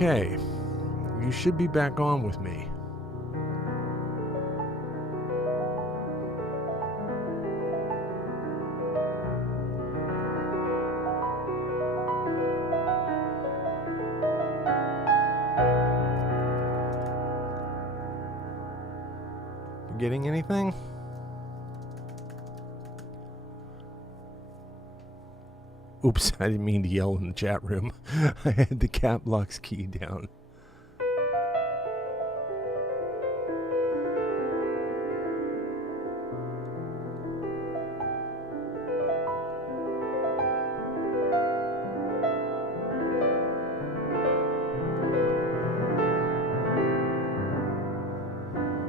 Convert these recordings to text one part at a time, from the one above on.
Okay, you should be back on with me. Getting anything? Oops, I didn't mean to yell in the chat room. I had the cap locks key down.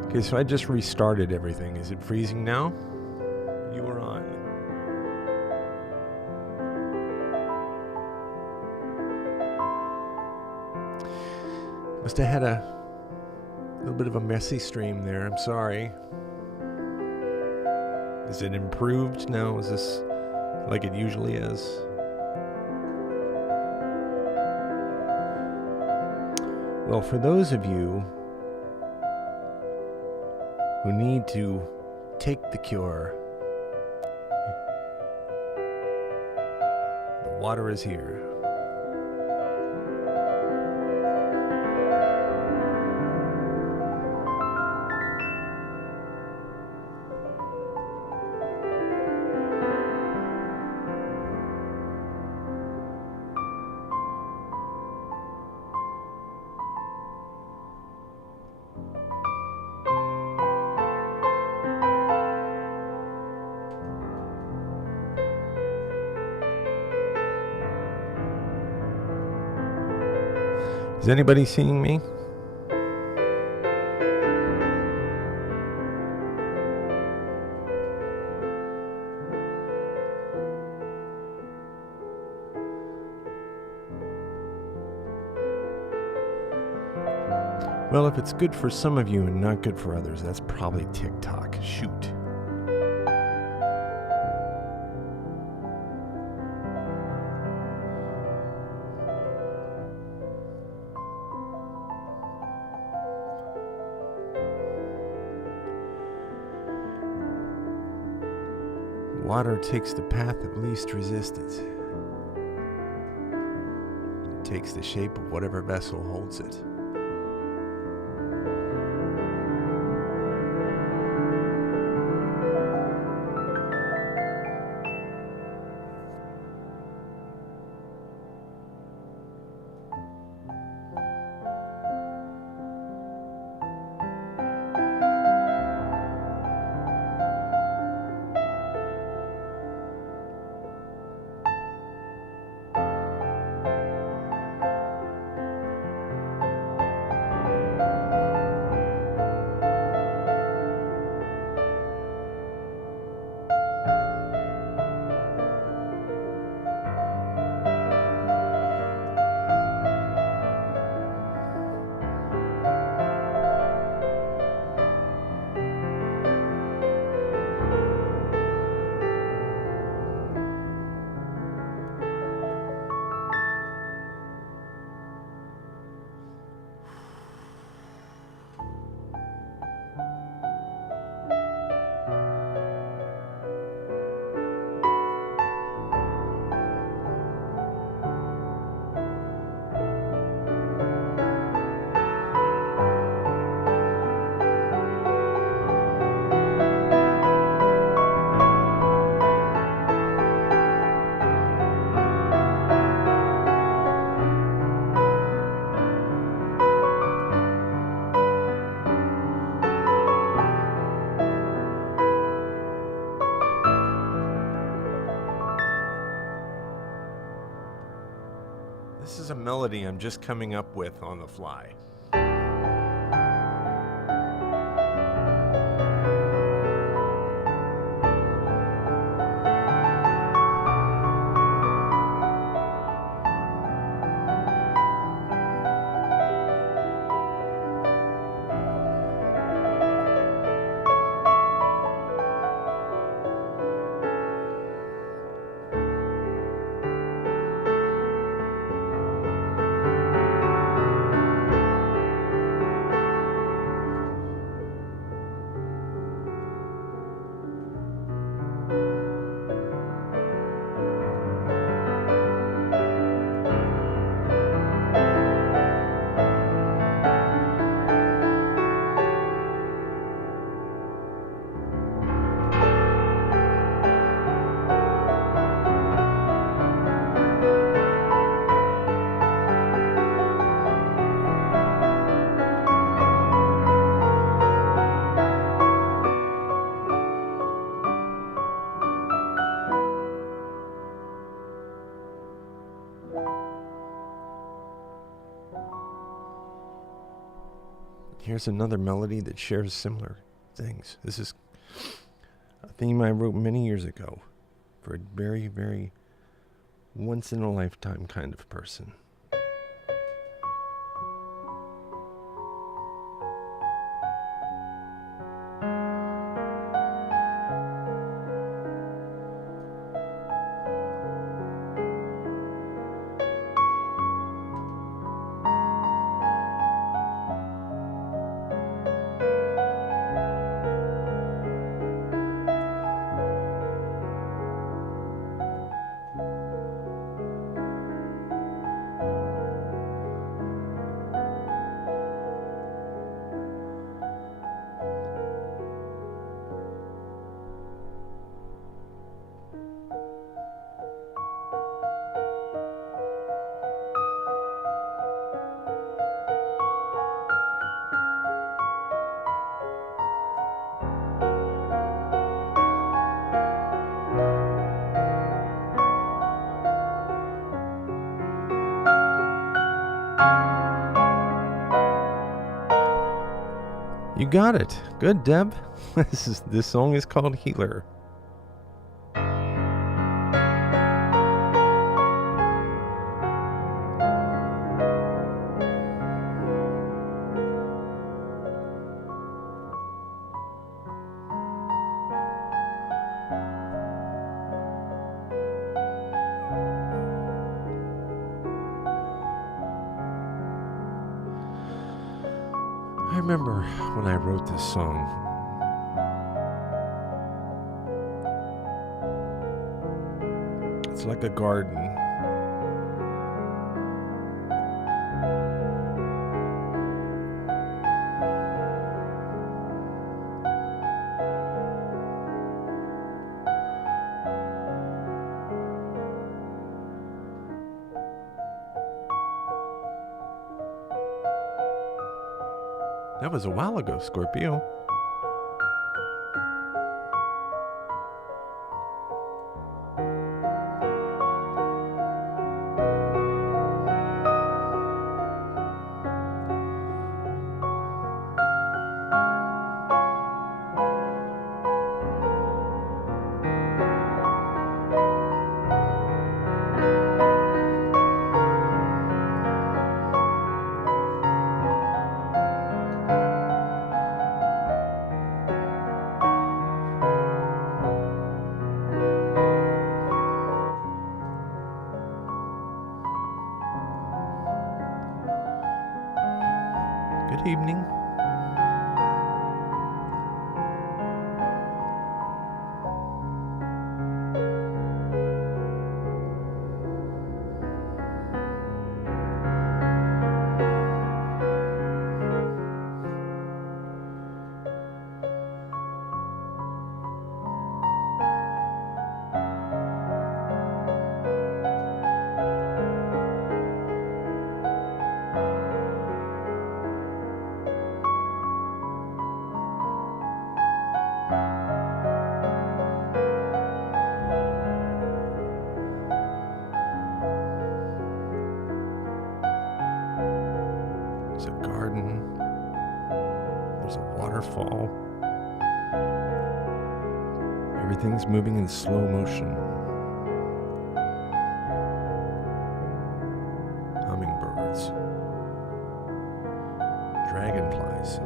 Okay, so I just restarted everything. Is it freezing now? You were on. Must have had a little bit of a messy stream there. I'm sorry. Is it improved now? Is this like it usually is? Well, for those of you who need to take the cure, the water is here. Is anybody seeing me? Well, if it's good for some of you and not good for others, that's probably TikTok. Shoot. Water takes the path of least resistance. It takes the shape of whatever vessel holds it. This is a melody I'm just coming up with on the fly. Here's another melody that shares similar things. This is a theme I wrote many years ago for a very, very once-in-a-lifetime kind of person. You got it. Good, Deb. This song is called Healer. I remember when I wrote this song. It's like a garden. That was a while ago, Scorpio. Good evening. There's a garden. There's a waterfall. Everything's moving in slow motion. Hummingbirds. Dragonflies.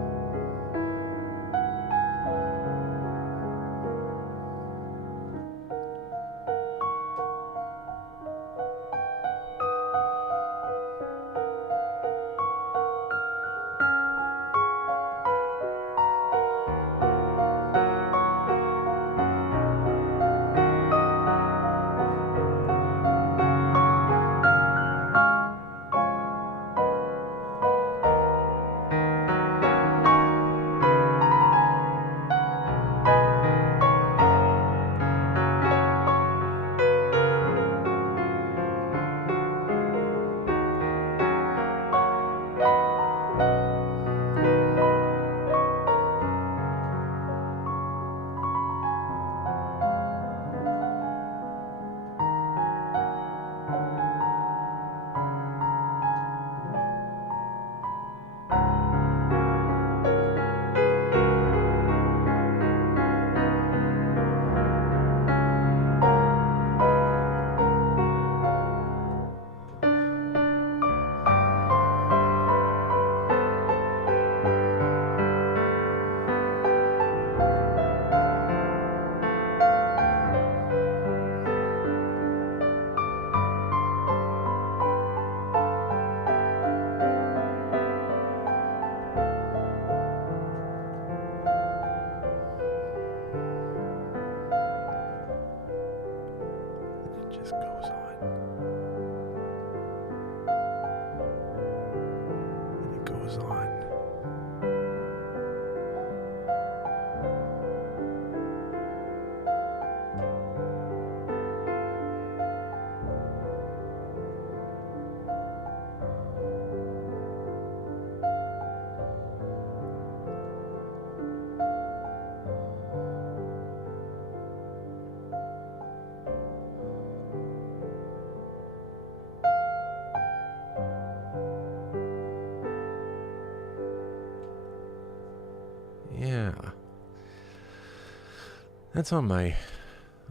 That's on my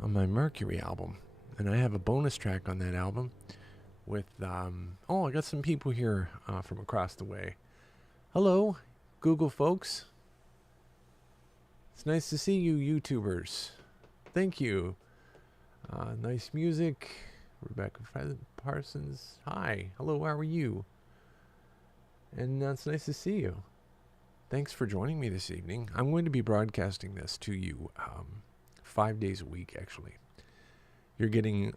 Mercury album, and I have a bonus track on that album with I got some people here from across the way. Hello, Google folks. It's nice to see you, YouTubers. Thank you. Nice music. Rebecca Parsons. Hi. Hello, how are you? And it's nice to see you. Thanks for joining me this evening. I'm going to be broadcasting this to you 5 days a week, actually. You're getting,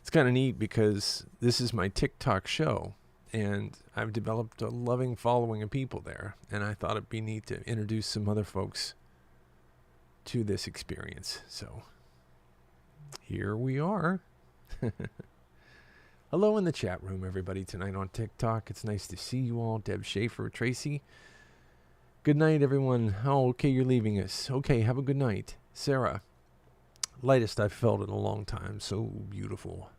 it's kind of neat because this is my TikTok show, and I've developed a loving following of people there, and I thought it'd be neat to introduce some other folks to this experience. So here we are. Hello in the chat room, everybody, tonight on TikTok. It's nice to see you all. Deb Schaefer, Tracy. Good night, everyone. Oh, okay, you're leaving us. Okay, have a good night. Sarah. Lightest I've felt in a long time. So beautiful.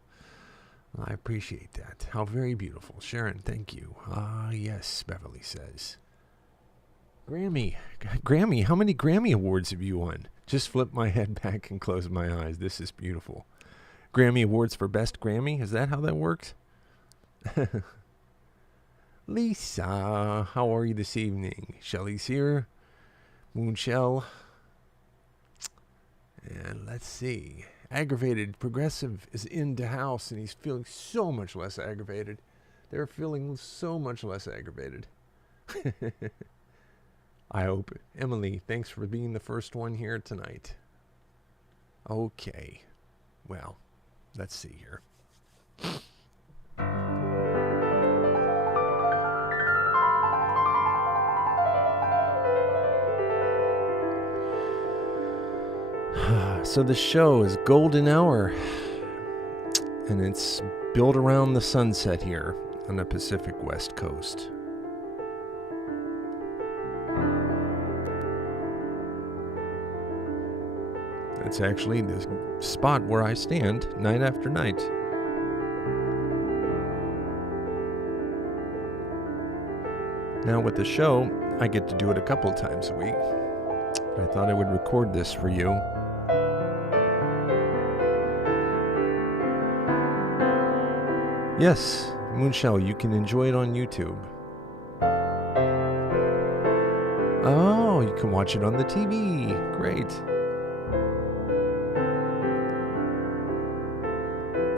I appreciate that. How very beautiful. Sharon, thank you. Ah, yes, Beverly says. Grammy, how many Grammy Awards have you won? Just flip my head back and close my eyes. This is beautiful. Grammy Awards for Best Grammy? Is that how that works? Lisa, how are you this evening? Shelly's here. Moonshell. And let's see. Aggravated Progressive is in the house, and he's feeling so much less aggravated. They're feeling so much less aggravated. I hope. Emily, thanks for being the first one here tonight. Okay. Well, let's see here. So the show is Golden Hour, and it's built around the sunset here on the Pacific West Coast. It's actually the spot where I stand night after night. Now with the show, I get to do it a couple times a week. I thought I would record this for you. Yes, Moonshell, you can enjoy it on YouTube. Oh, you can watch it on the TV. Great.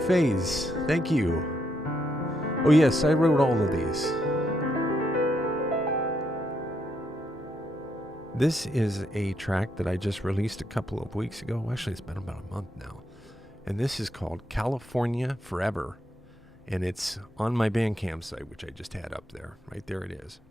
Phase, thank you. Oh yes, I wrote all of these. This is a track that I just released a couple of weeks ago. Actually, it's been about a month now. And this is called California Forever. And it's on my Bandcamp site, which I just had up there. Right there it is.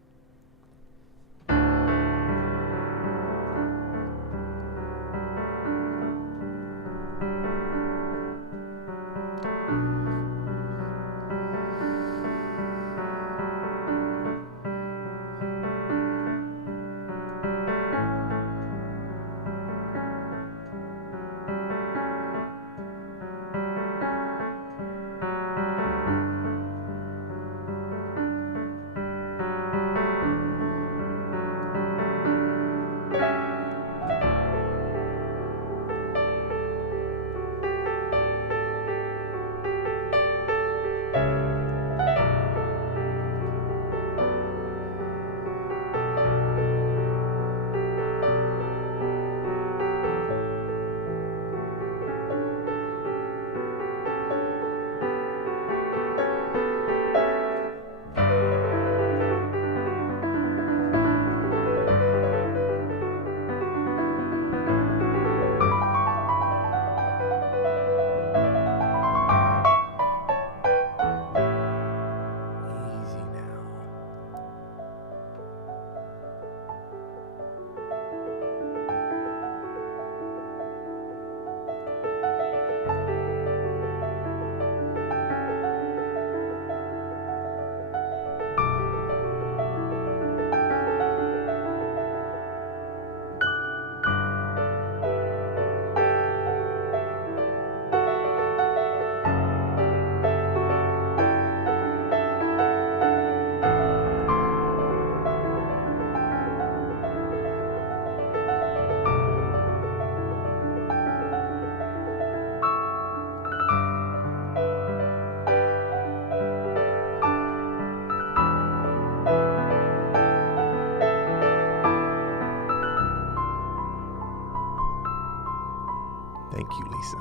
you, Lisa.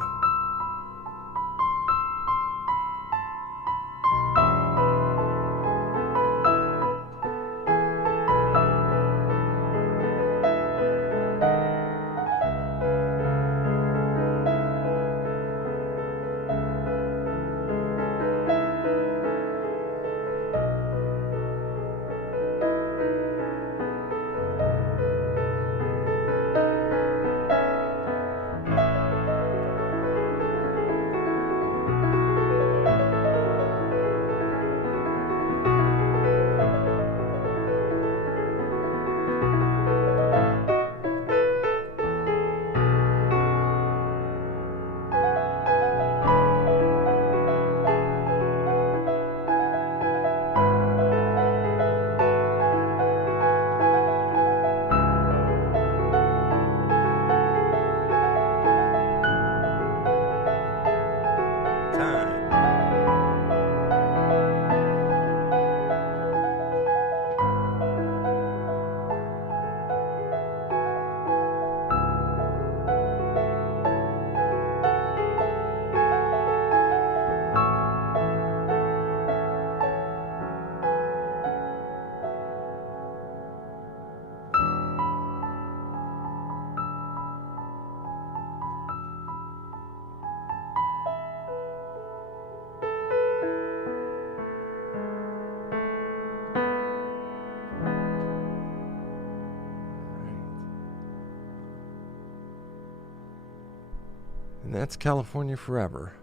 And that's California Forever.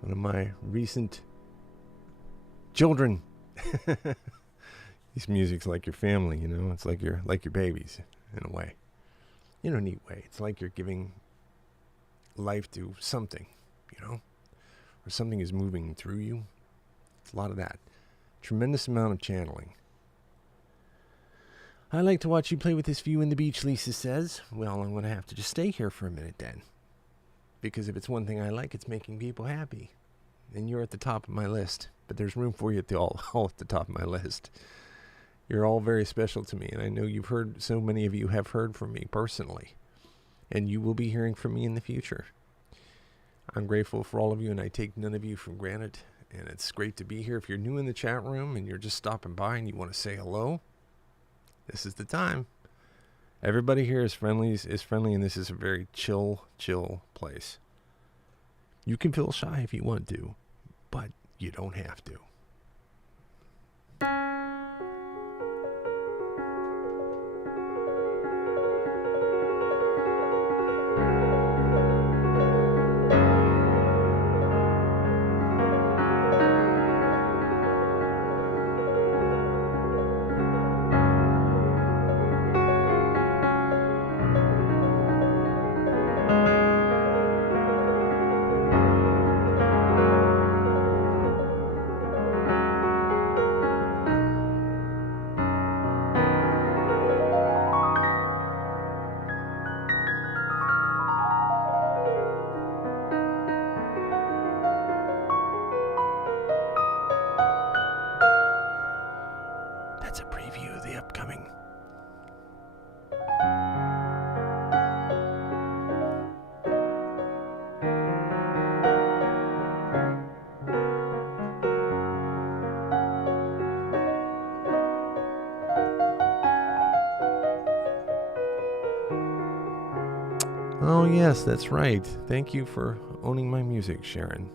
One of my recent children. This music's like your family, you know. It's like your babies in a way. In a neat way. It's like you're giving life to something, you know, or something is moving through you. It's a lot of that. Tremendous amount of channeling. I like to watch you play with this view in the beach, Lisa says. Well, I'm going to have to just stay here for a minute then. Because if it's one thing I like, it's making people happy. And you're at the top of my list. But there's room for you at all at the top of my list. You're all very special to me. And I know you've heard, so many of you have heard from me personally. And you will be hearing from me in the future. I'm grateful for all of you, and I take none of you for granted. And it's great to be here. If you're new in the chat room and you're just stopping by and you want to say hello, this is the time. Everybody here is friendly, and this is a very chill place. You can feel shy if you want to, but you don't have to. Oh, yes, that's right. Thank you for owning my music, Sharon.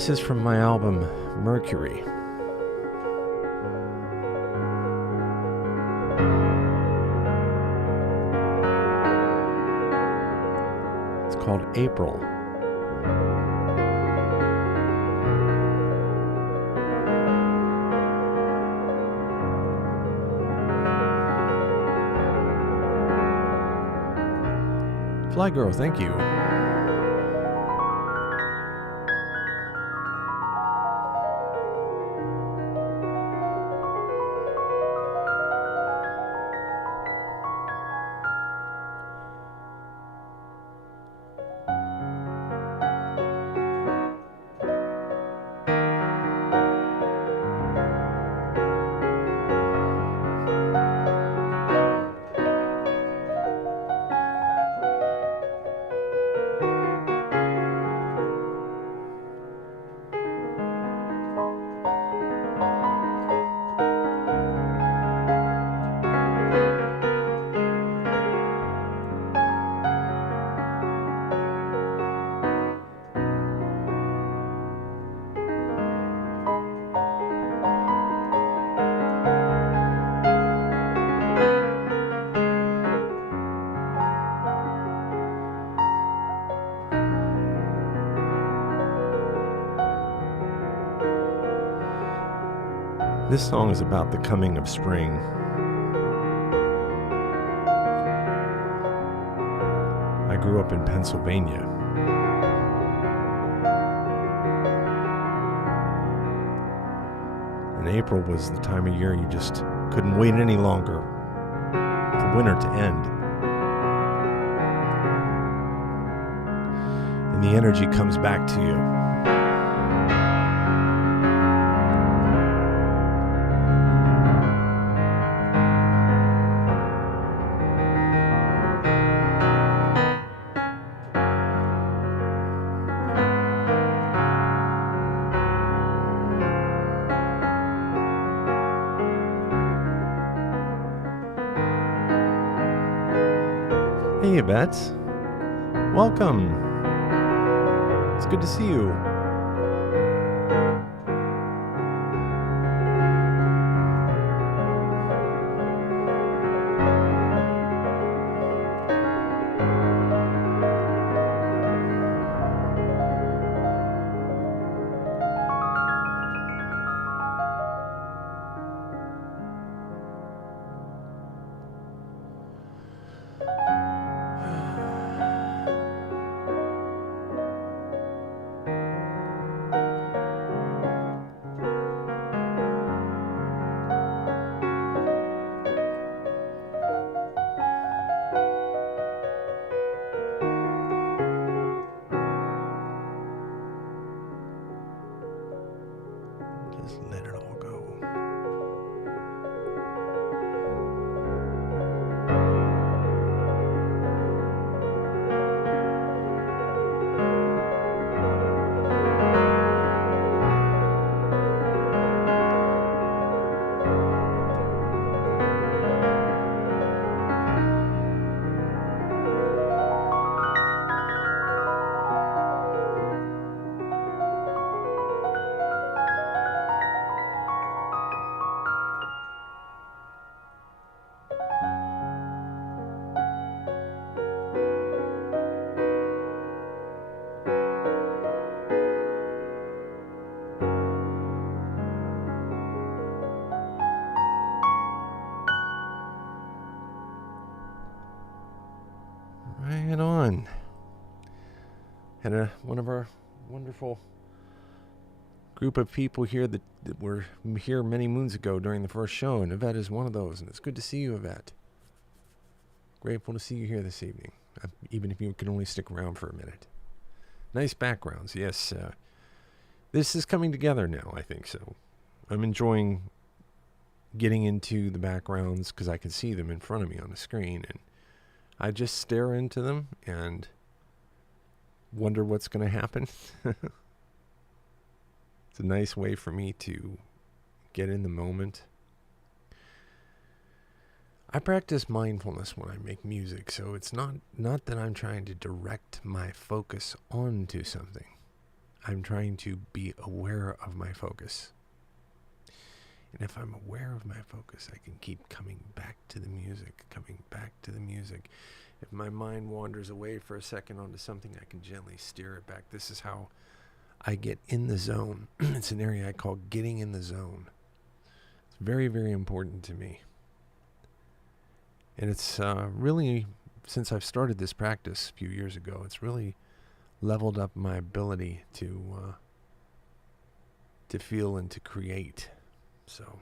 This is from my album Mercury. It's called April. Fly Girl, thank you. This song is about the coming of spring. I grew up in Pennsylvania. And April was the time of year you just couldn't wait any longer for winter to end. And the energy comes back to you. Hey, Yvette. Welcome. It's good to see you. Just let it all go. Right on. Had one of our wonderful group of people here that were here many moons ago during the first show, and Yvette is one of those, and it's good to see you, Yvette. Grateful to see you here this evening, even if you can only stick around for a minute. Nice backgrounds, yes. This is coming together now, I think so. I'm enjoying getting into the backgrounds because I can see them in front of me on the screen, and I just stare into them and wonder what's going to happen. It's a nice way for me to get in the moment. I practice mindfulness when I make music, so it's not that I'm trying to direct my focus onto something. I'm trying to be aware of my focus. And if I'm aware of my focus, I can keep coming back to the music, coming back to the music. If my mind wanders away for a second onto something, I can gently steer it back. This is how I get in the zone. It's an area I call getting in the zone. It's very, very important to me. And it's really, since I've started this practice a few years ago, it's really leveled up my ability to feel and to create. So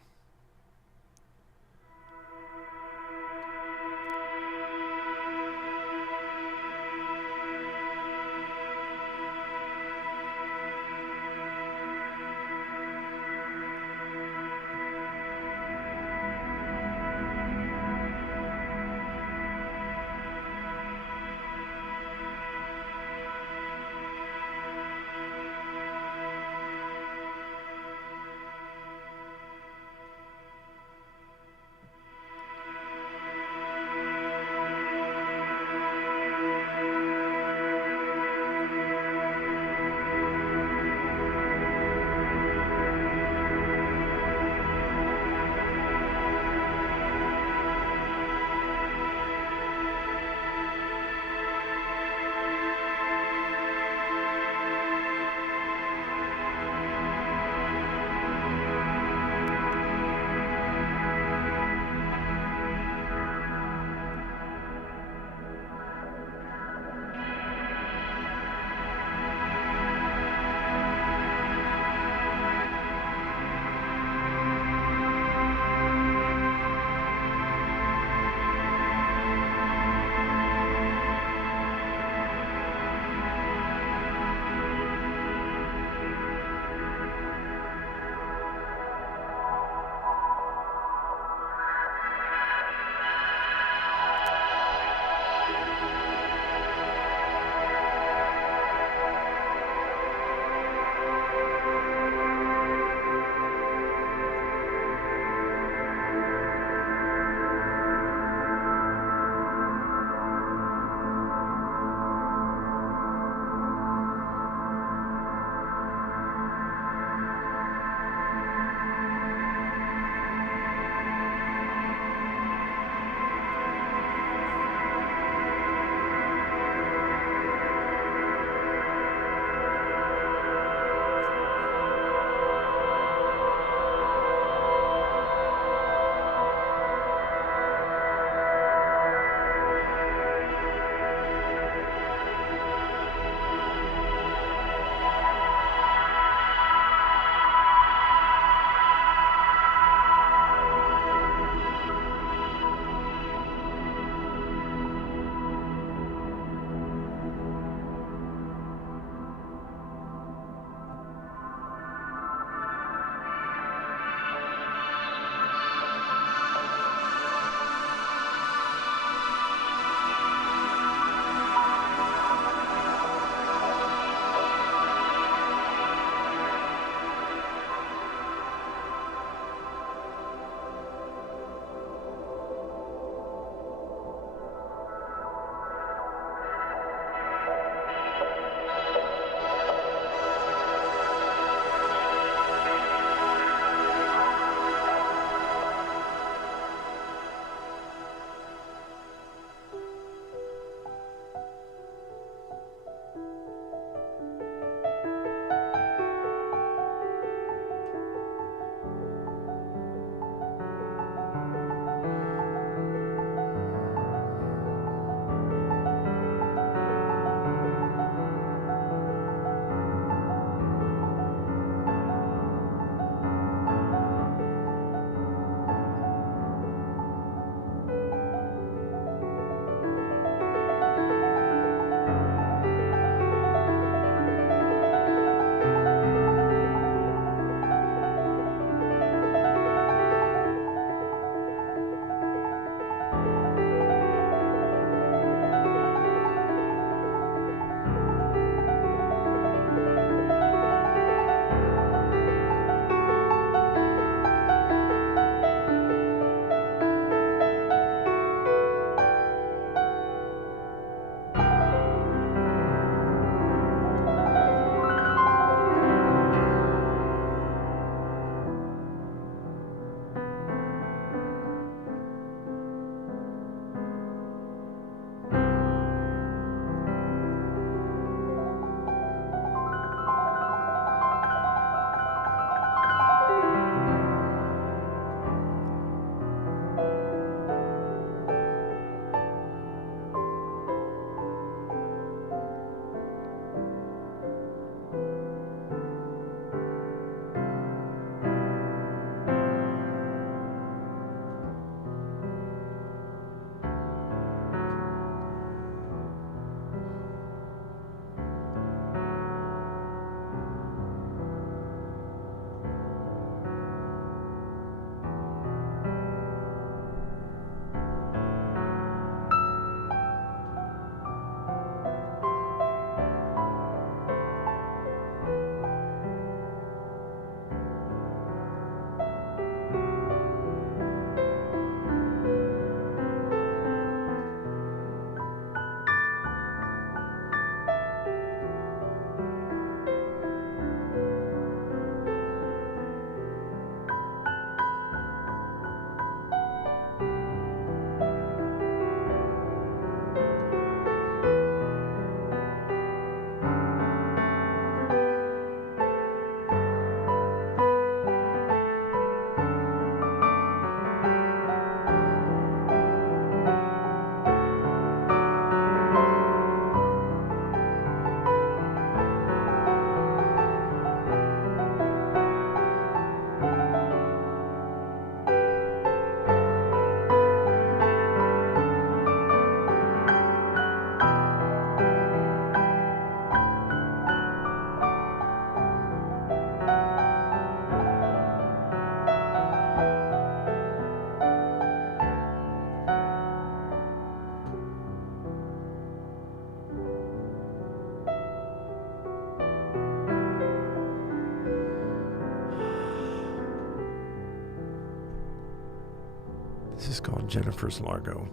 This is called Jennifer's Largo.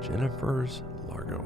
Jennifer's Largo.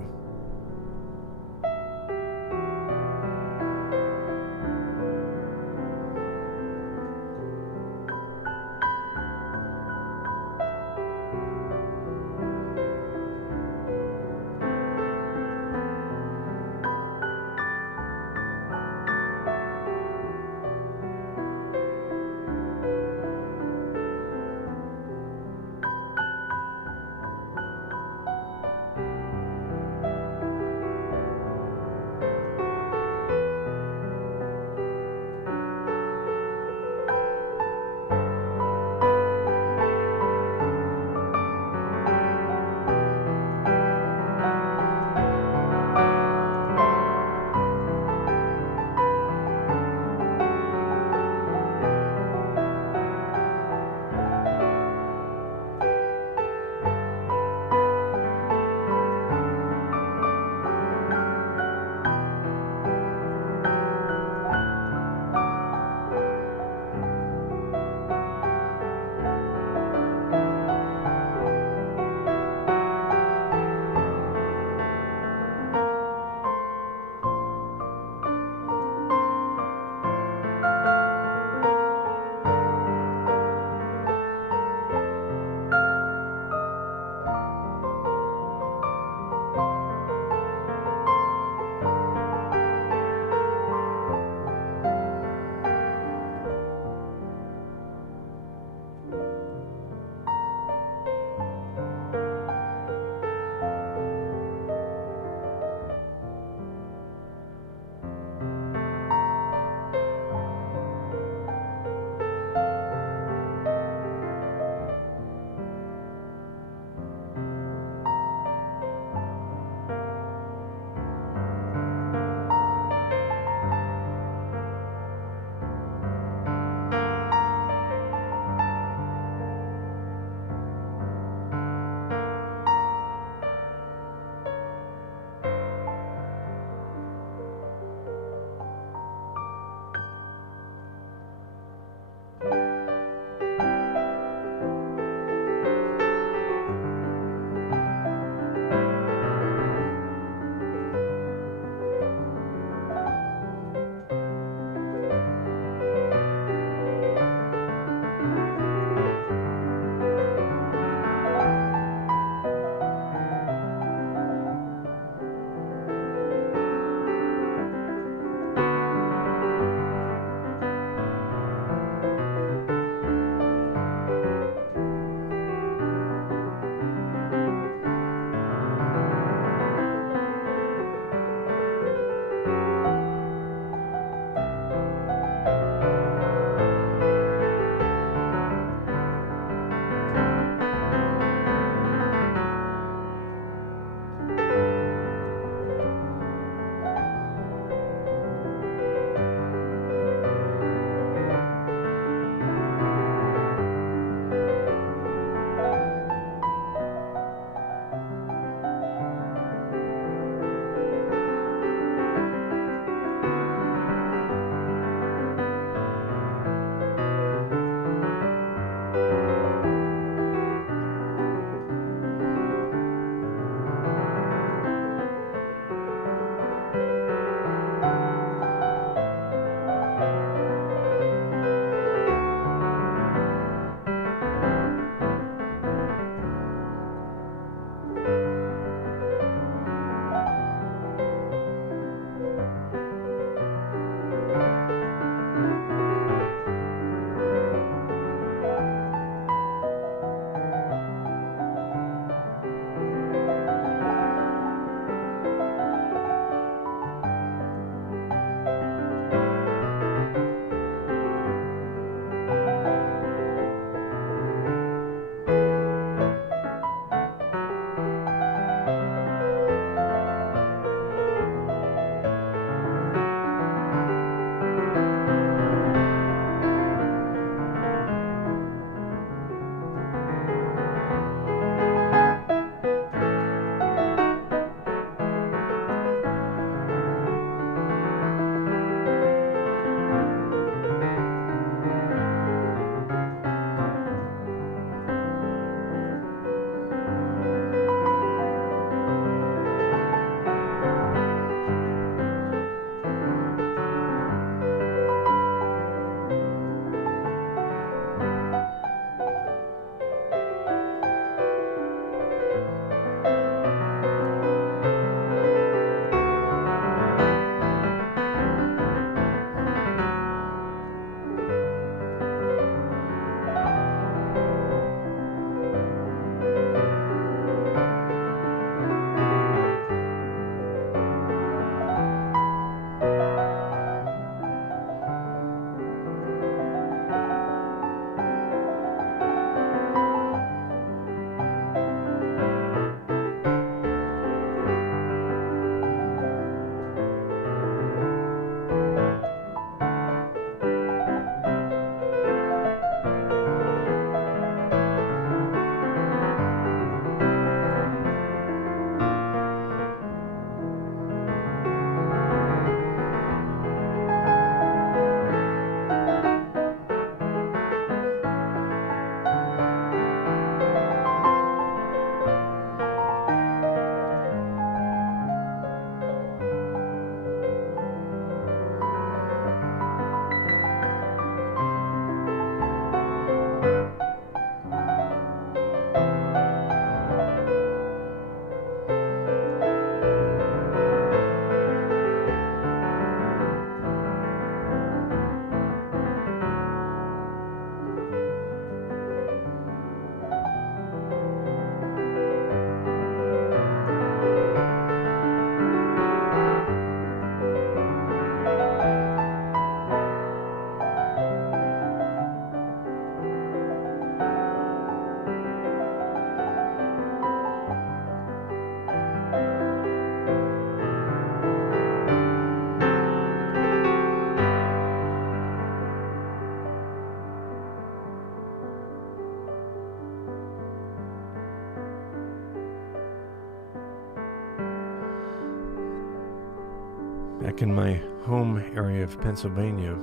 back in my home area of Pennsylvania.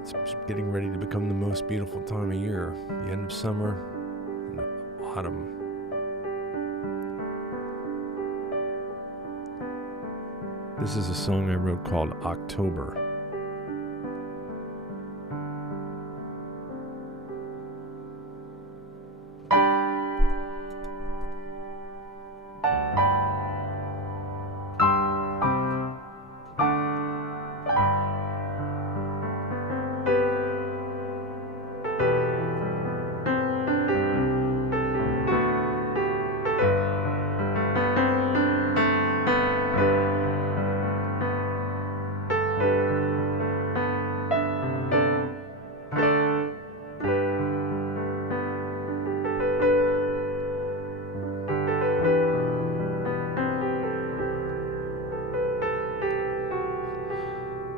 It's getting ready to become the most beautiful time of year. The end of summer and autumn. This is a song I wrote called October.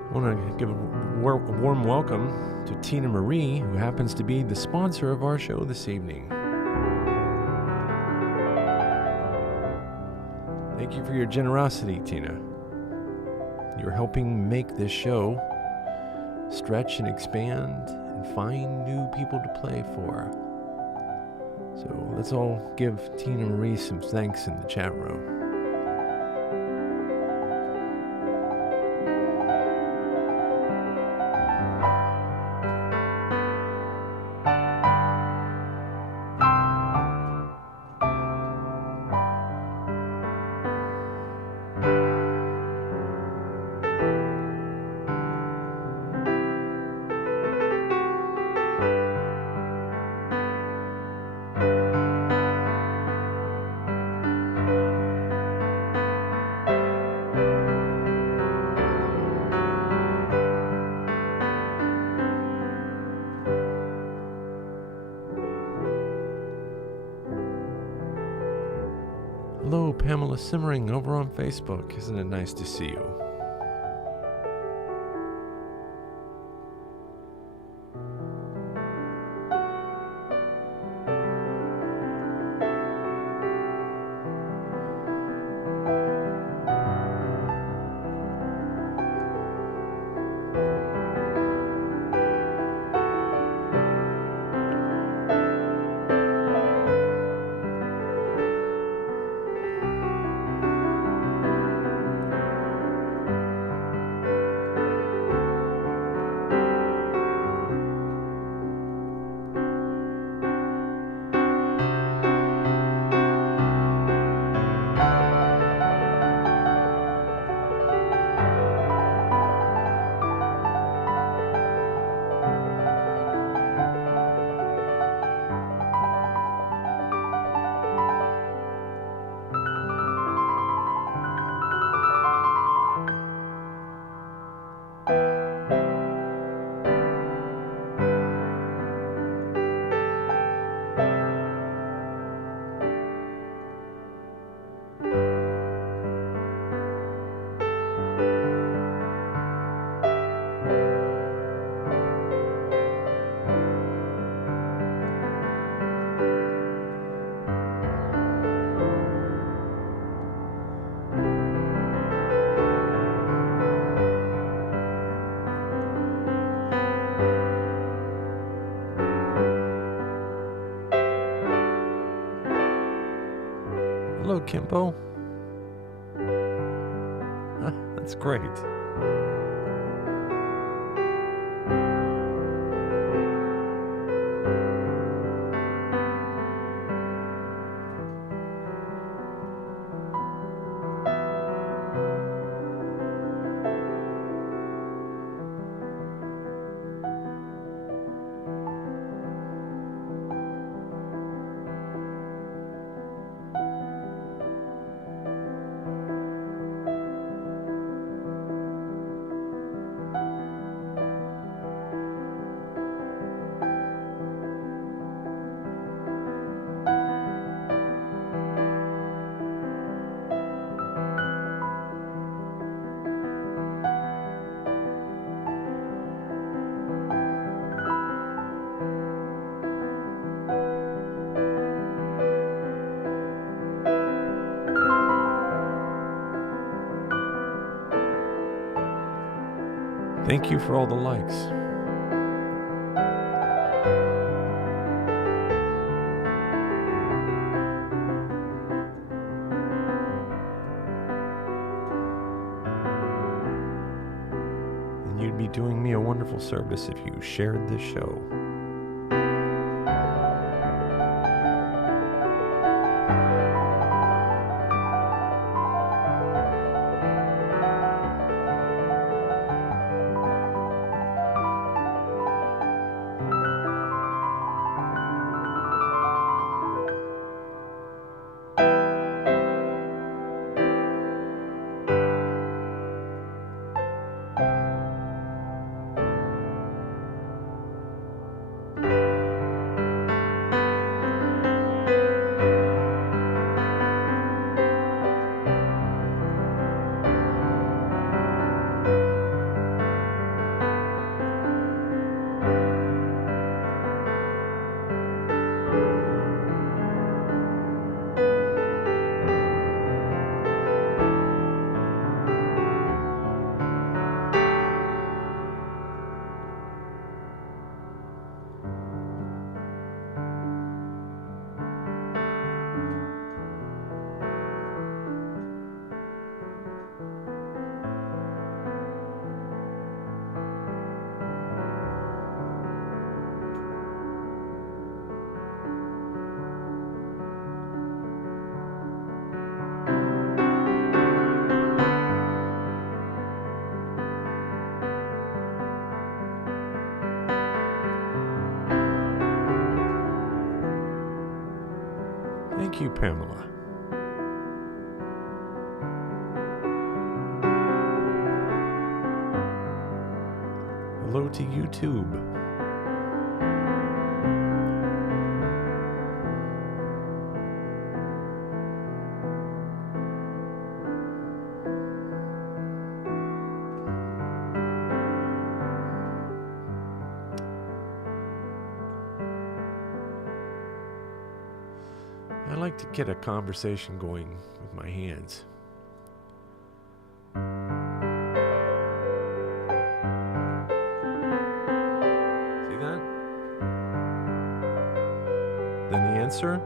I want to give a warm welcome to Tina Marie, who happens to be the sponsor of our show this evening. Thank you for your generosity, Tina. You're helping make this show stretch and expand and find new people to play for. So let's all give Tina Marie some thanks in the chat room. Hello, Pamela Simmering over on Facebook. Isn't it nice to see you? Hello, Kimbo. That's great. Thank you for all the likes. And you'd be doing me a wonderful service if you shared this show. Thank you, Pamela. Hello to YouTube. I like to get a conversation going with my hands. See that? Then the answer?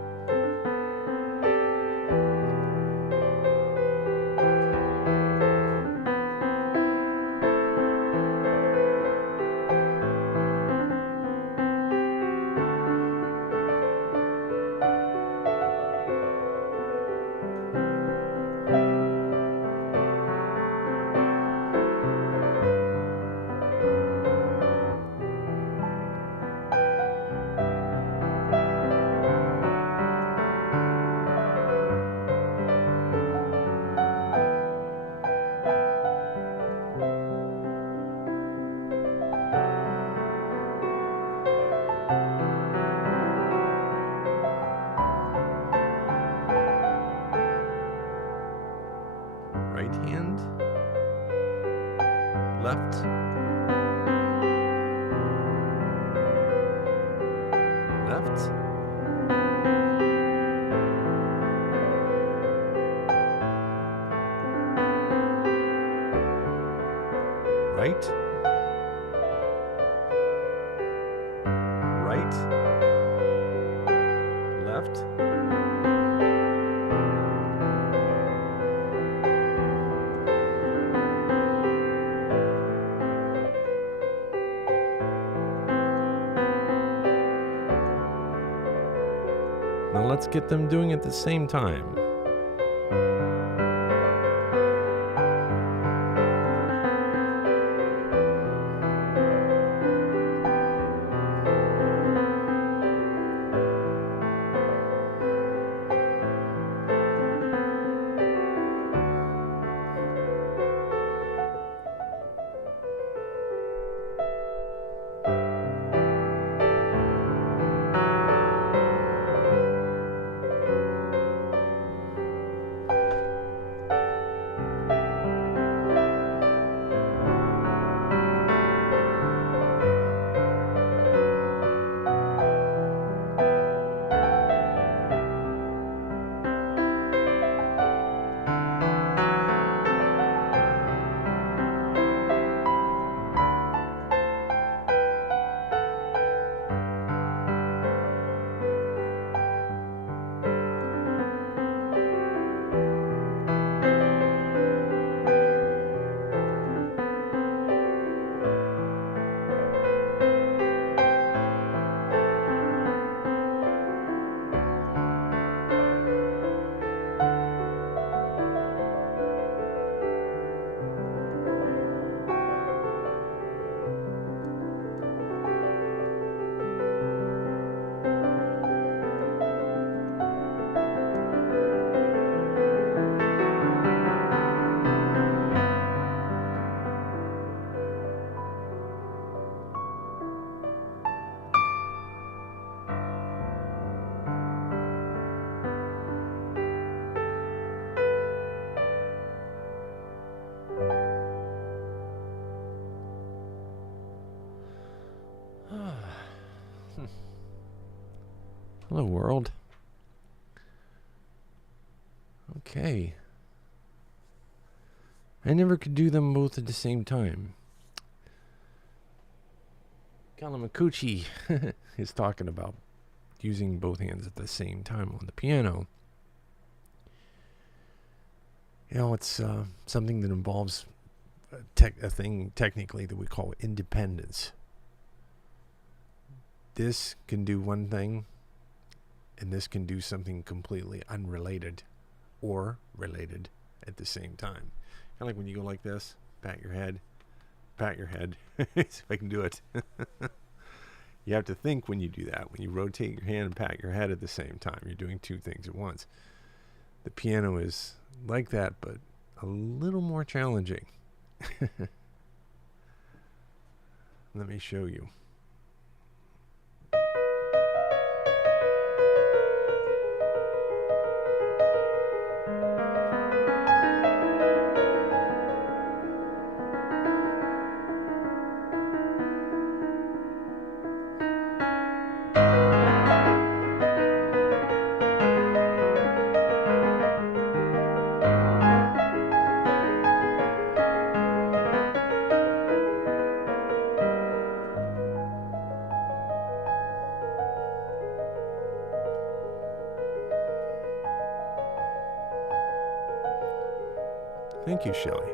Right hand, left, left, right, right, left. Now let's get them doing it at the same time. Hello, world. Okay. I never could do them both at the same time. Kalamakuchi is talking about using both hands at the same time on the piano. You know, it's something that involves a thing technically that we call independence. This can do one thing, and this can do something completely unrelated or related at the same time. Kind of like when you go like this, pat your head. See if I can do it. You have to think when you do that. When you rotate your hand and pat your head at the same time, you're doing two things at once. The piano is like that, but a little more challenging. Let me show you. Thank you, Shelley.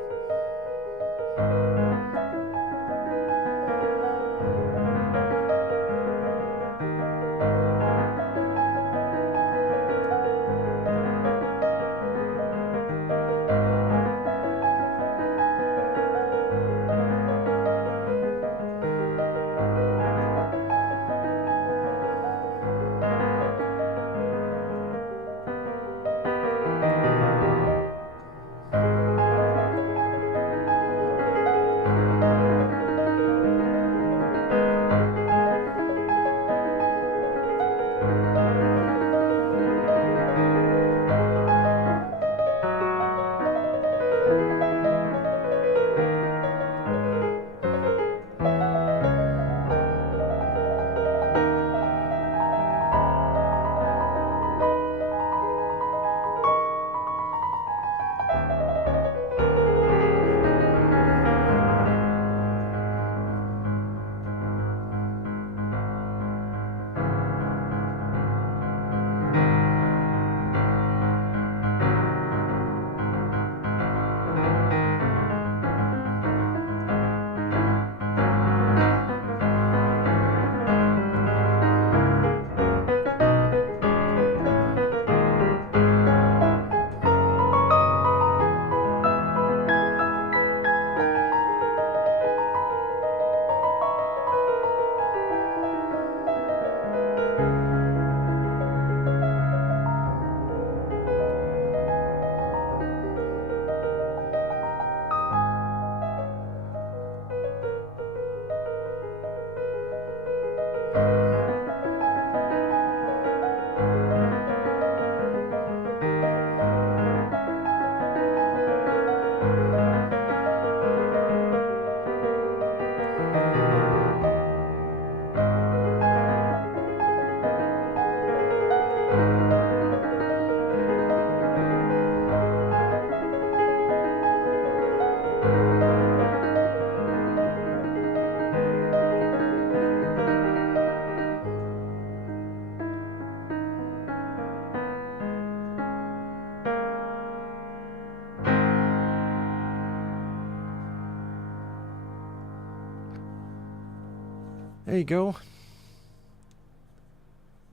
There you go.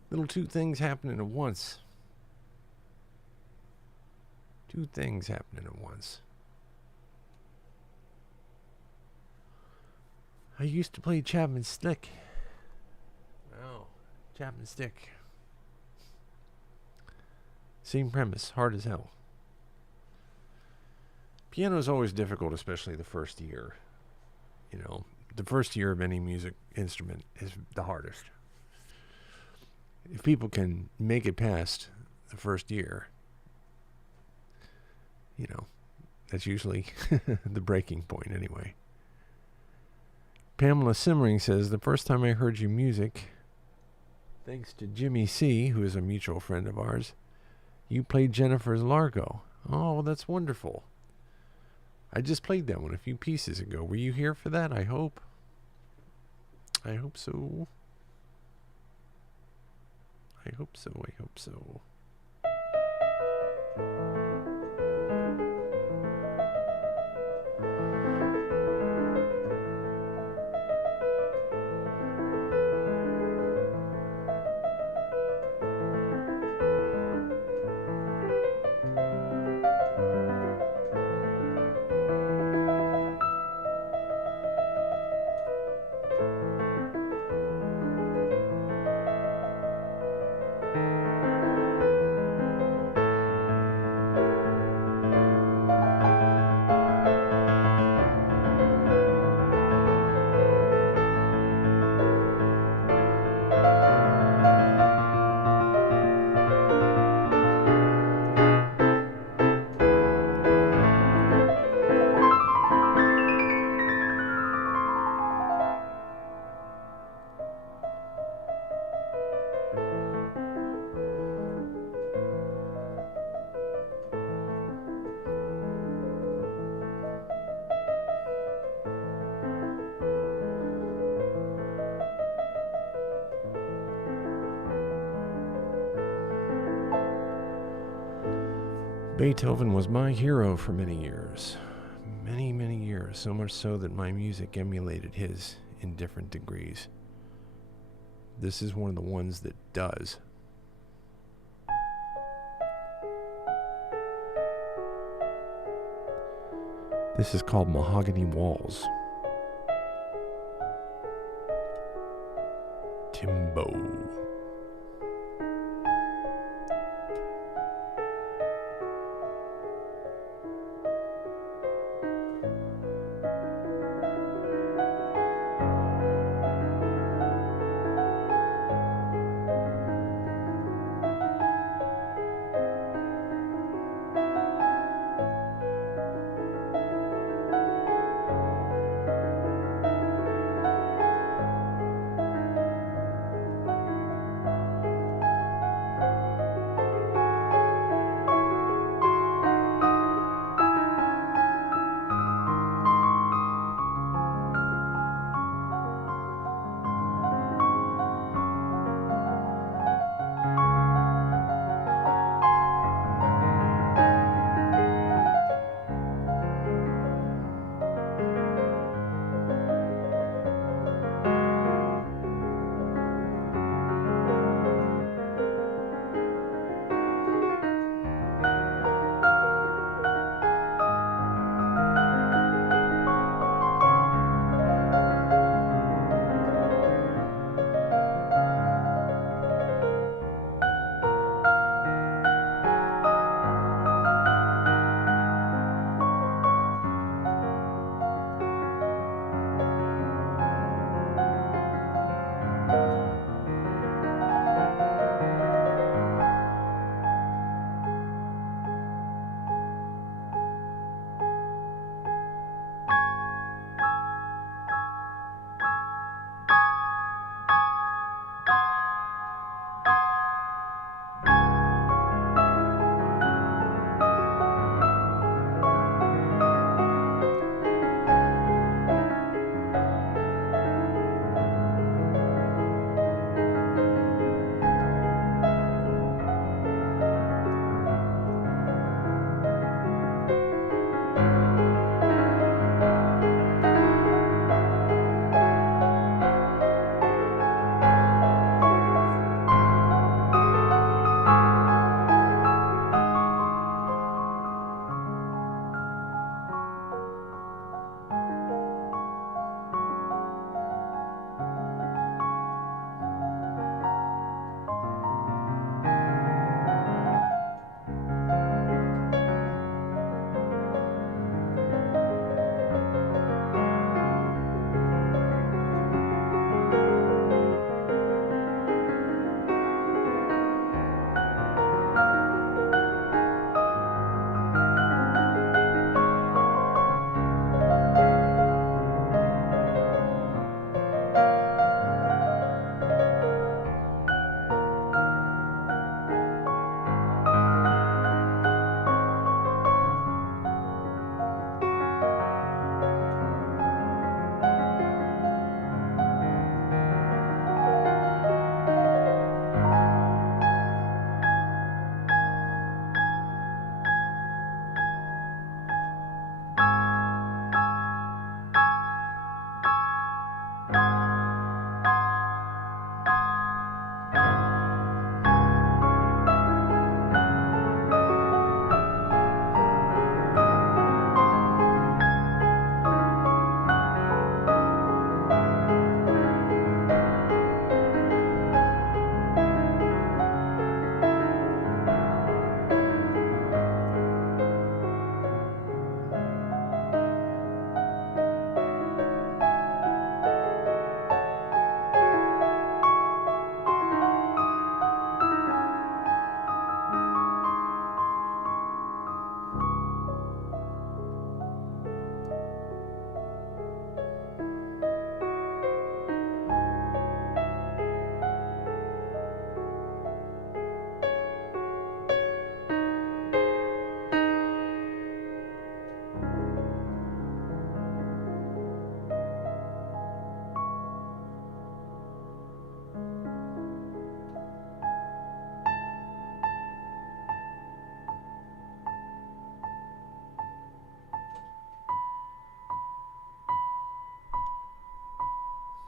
Little two things happening at once. Two things happening at once. I used to play Chapman Stick. Oh, Chapman Stick. Same premise, hard as hell. Piano is always difficult, especially the first year. You know, the first year of any music instrument is the hardest. If people can make it past the first year, you know, that's usually the breaking point anyway. Pamela Simmering says, the first time I heard your music thanks to Jimmy C., who is a mutual friend of ours, you played Jennifer's Largo. Oh, well, that's wonderful. I just played that one a few pieces ago. Were you here for that? I hope. I hope so. I hope so. I hope so. Beethoven was my hero for many years. Many, many years. So much so that my music emulated his in different degrees. This is one of the ones that does. This is called Mahogany Walls. Timbo.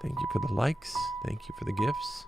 Thank you for the likes. Thank you for the gifts.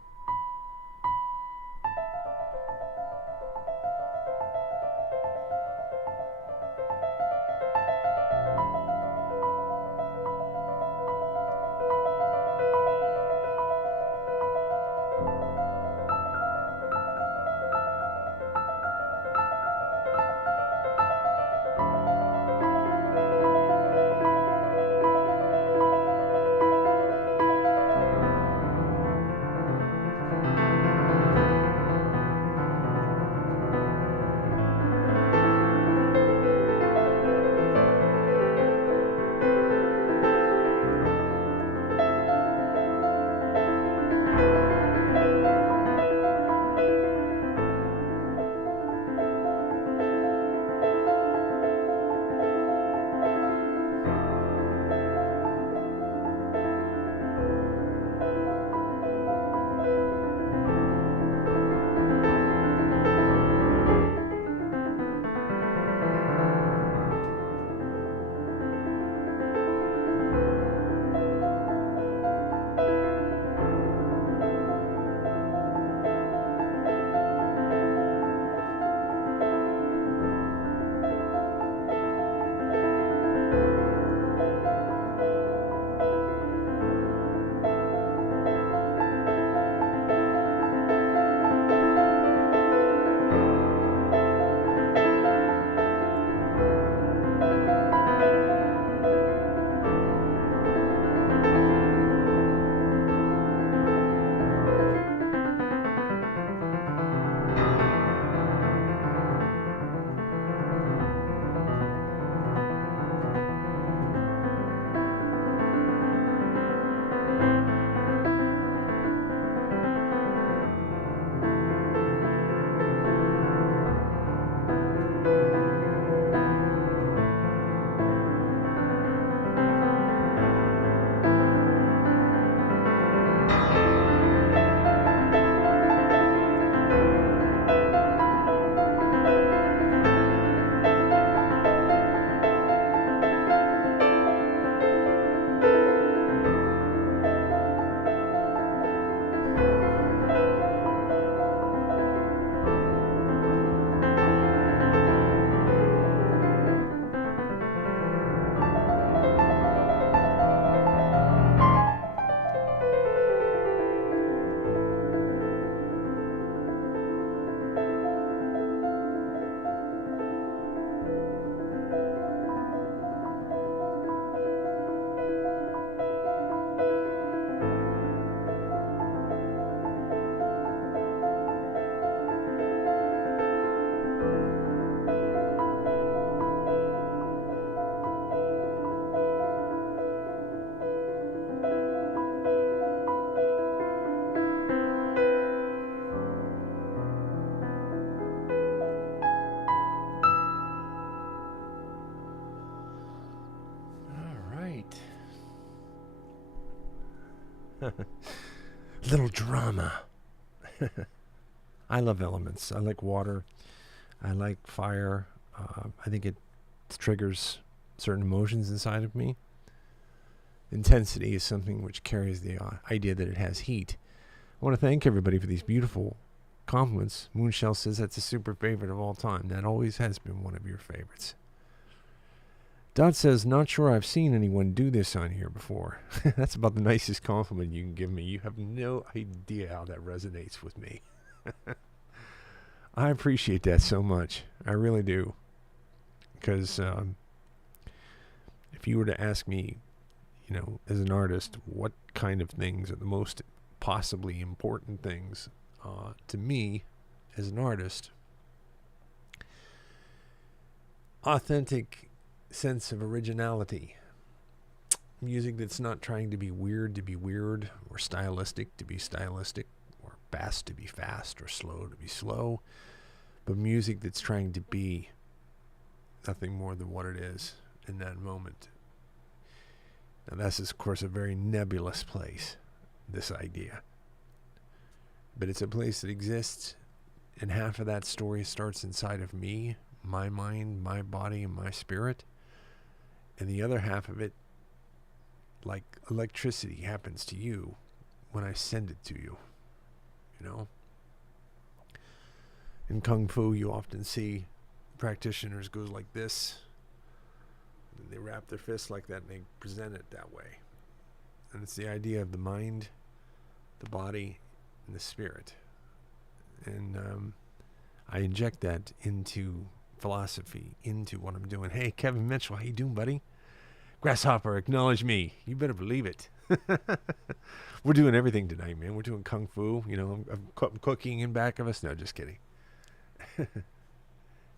Little drama. I love elements. I like water. I like fire. I think it triggers certain emotions inside of me. Intensity is something which carries the idea that it has heat. I want to thank everybody for these beautiful compliments. Moonshell says that's a super favorite of all time. That always has been one of your favorites. Dot says, not sure I've seen anyone do this on here before. That's about the nicest compliment you can give me. You have no idea how that resonates with me. I appreciate that so much. I really do. Because if you were to ask me, as an artist, what kind of things are the most possibly important things to me as an artist, authentic sense of originality, music that's not trying to be weird, or stylistic to be stylistic, or fast to be fast, or slow to be slow, but music that's trying to be nothing more than what it is in that moment. Now this is, of course, a very nebulous place, this idea, but it's a place that exists, and half of that story starts inside of me, my mind, my body, and my spirit. And the other half of it like electricity happens to you when I send it to you. You know? In Kung Fu, you often see practitioners go like this. And they wrap their fists like that and they present it that way. And it's the idea of the mind, the body, and the spirit. And I inject that into philosophy, into what I'm doing. Hey, Kevin Mitchell, how you doing, buddy? Grasshopper, acknowledge me. You better believe it. We're doing everything tonight, man. We're doing Kung Fu. You know, I'm cooking in back of us. No, just kidding.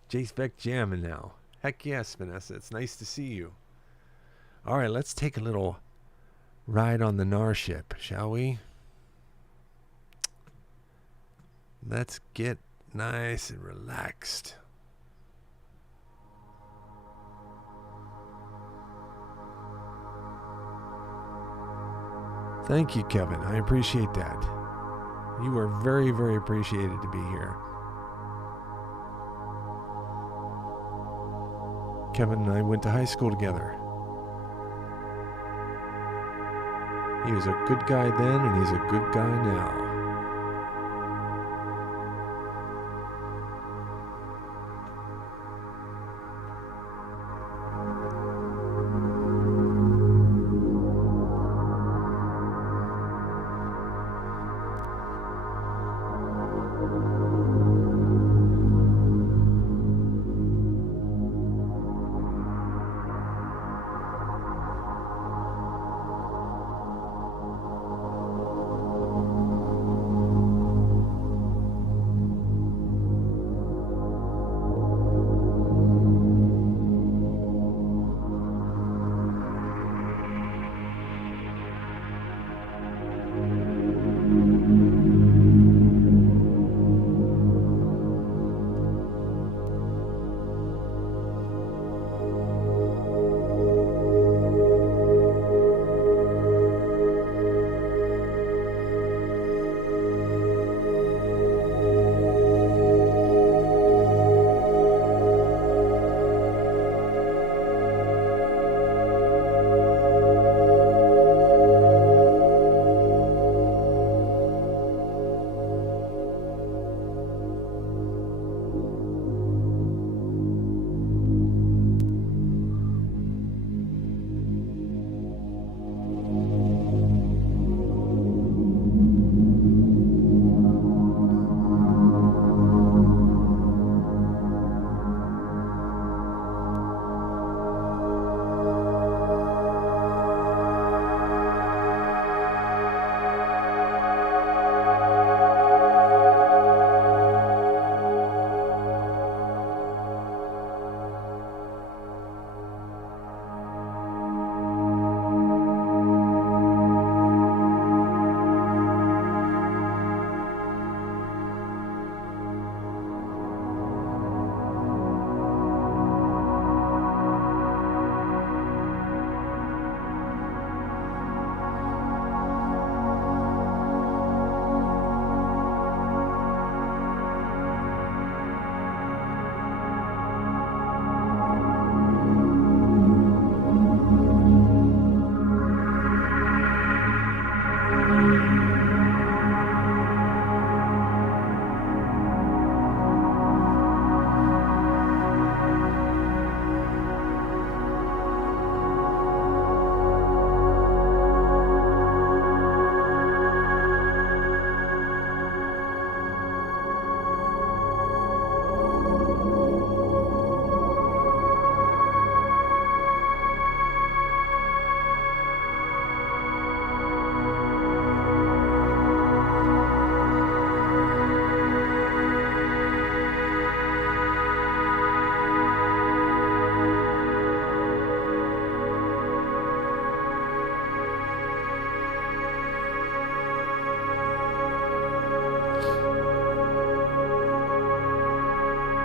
Jace Beck jamming now. Heck yes, Vanessa. It's nice to see you. All right, let's take a little ride on the Nar ship, shall we? Let's get nice and relaxed. Thank you, Kevin. I appreciate that. You are very, very appreciated to be here. Kevin and I went to high school together. He was a good guy then, and he's a good guy now.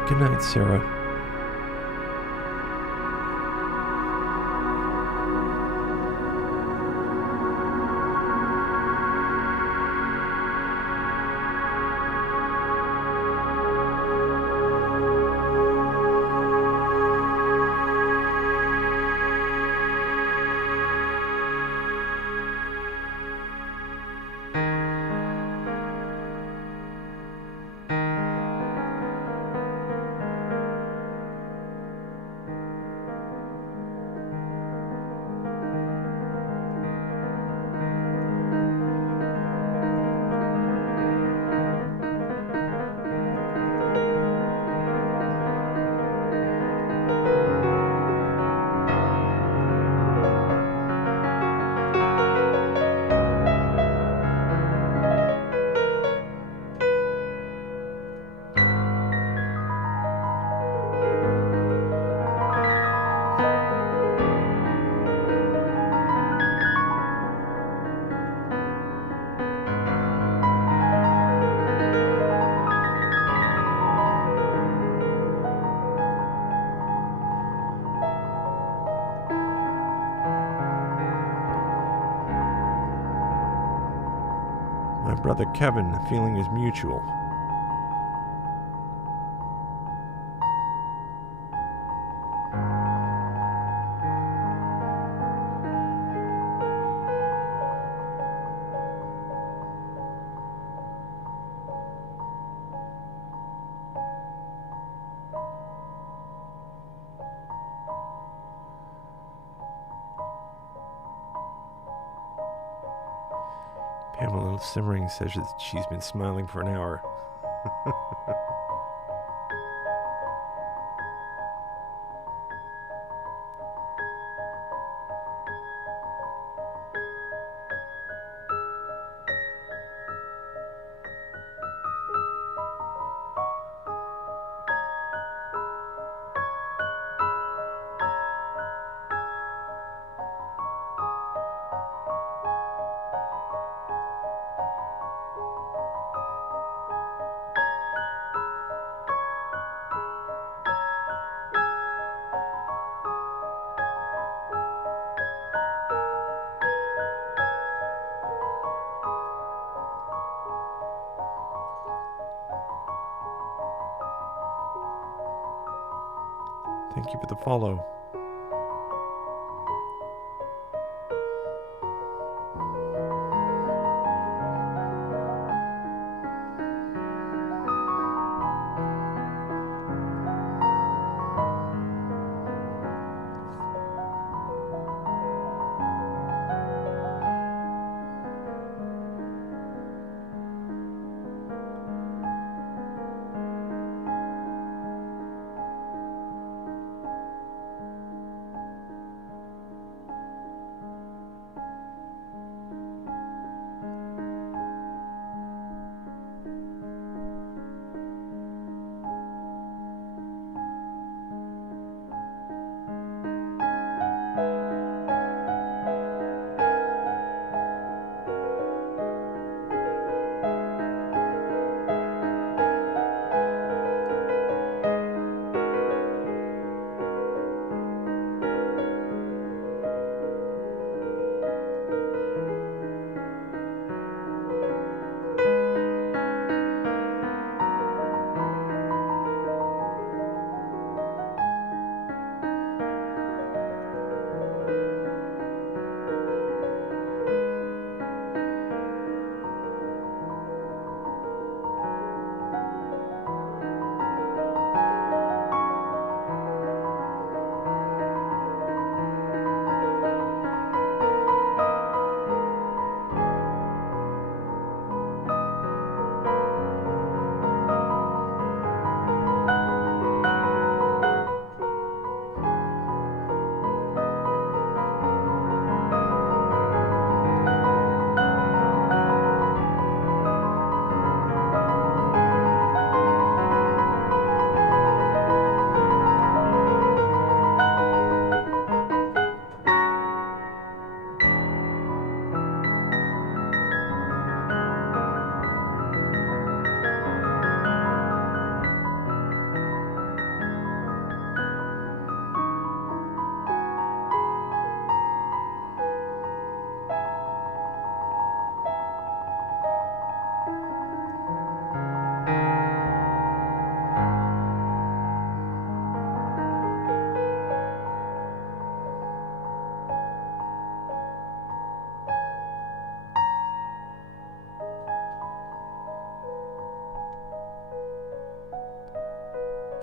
Good night, Sarah. Brother Kevin, the feeling is mutual. Pamela Simmering says that she's been smiling for an hour. Thank you for the follow.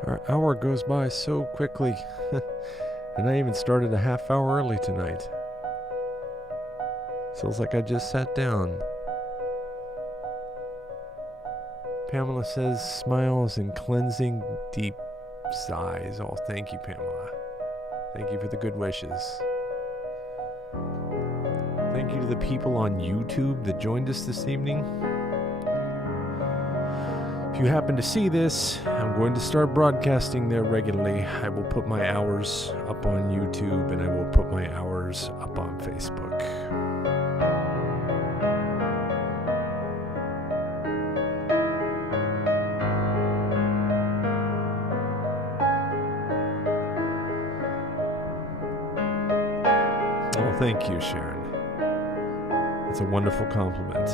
Our hour goes by so quickly. And I even started a half hour early tonight. Feels like I just sat down. Pamela says smiles and cleansing deep sighs. Oh, thank you, Pamela. Thank you for the good wishes. Thank you to the people on YouTube that joined us this evening. If you happen to see this, I'm going to start broadcasting there regularly. I will put my hours up on YouTube and I will put my hours up on Facebook. Oh, thank you, Sharon. It's a wonderful compliment.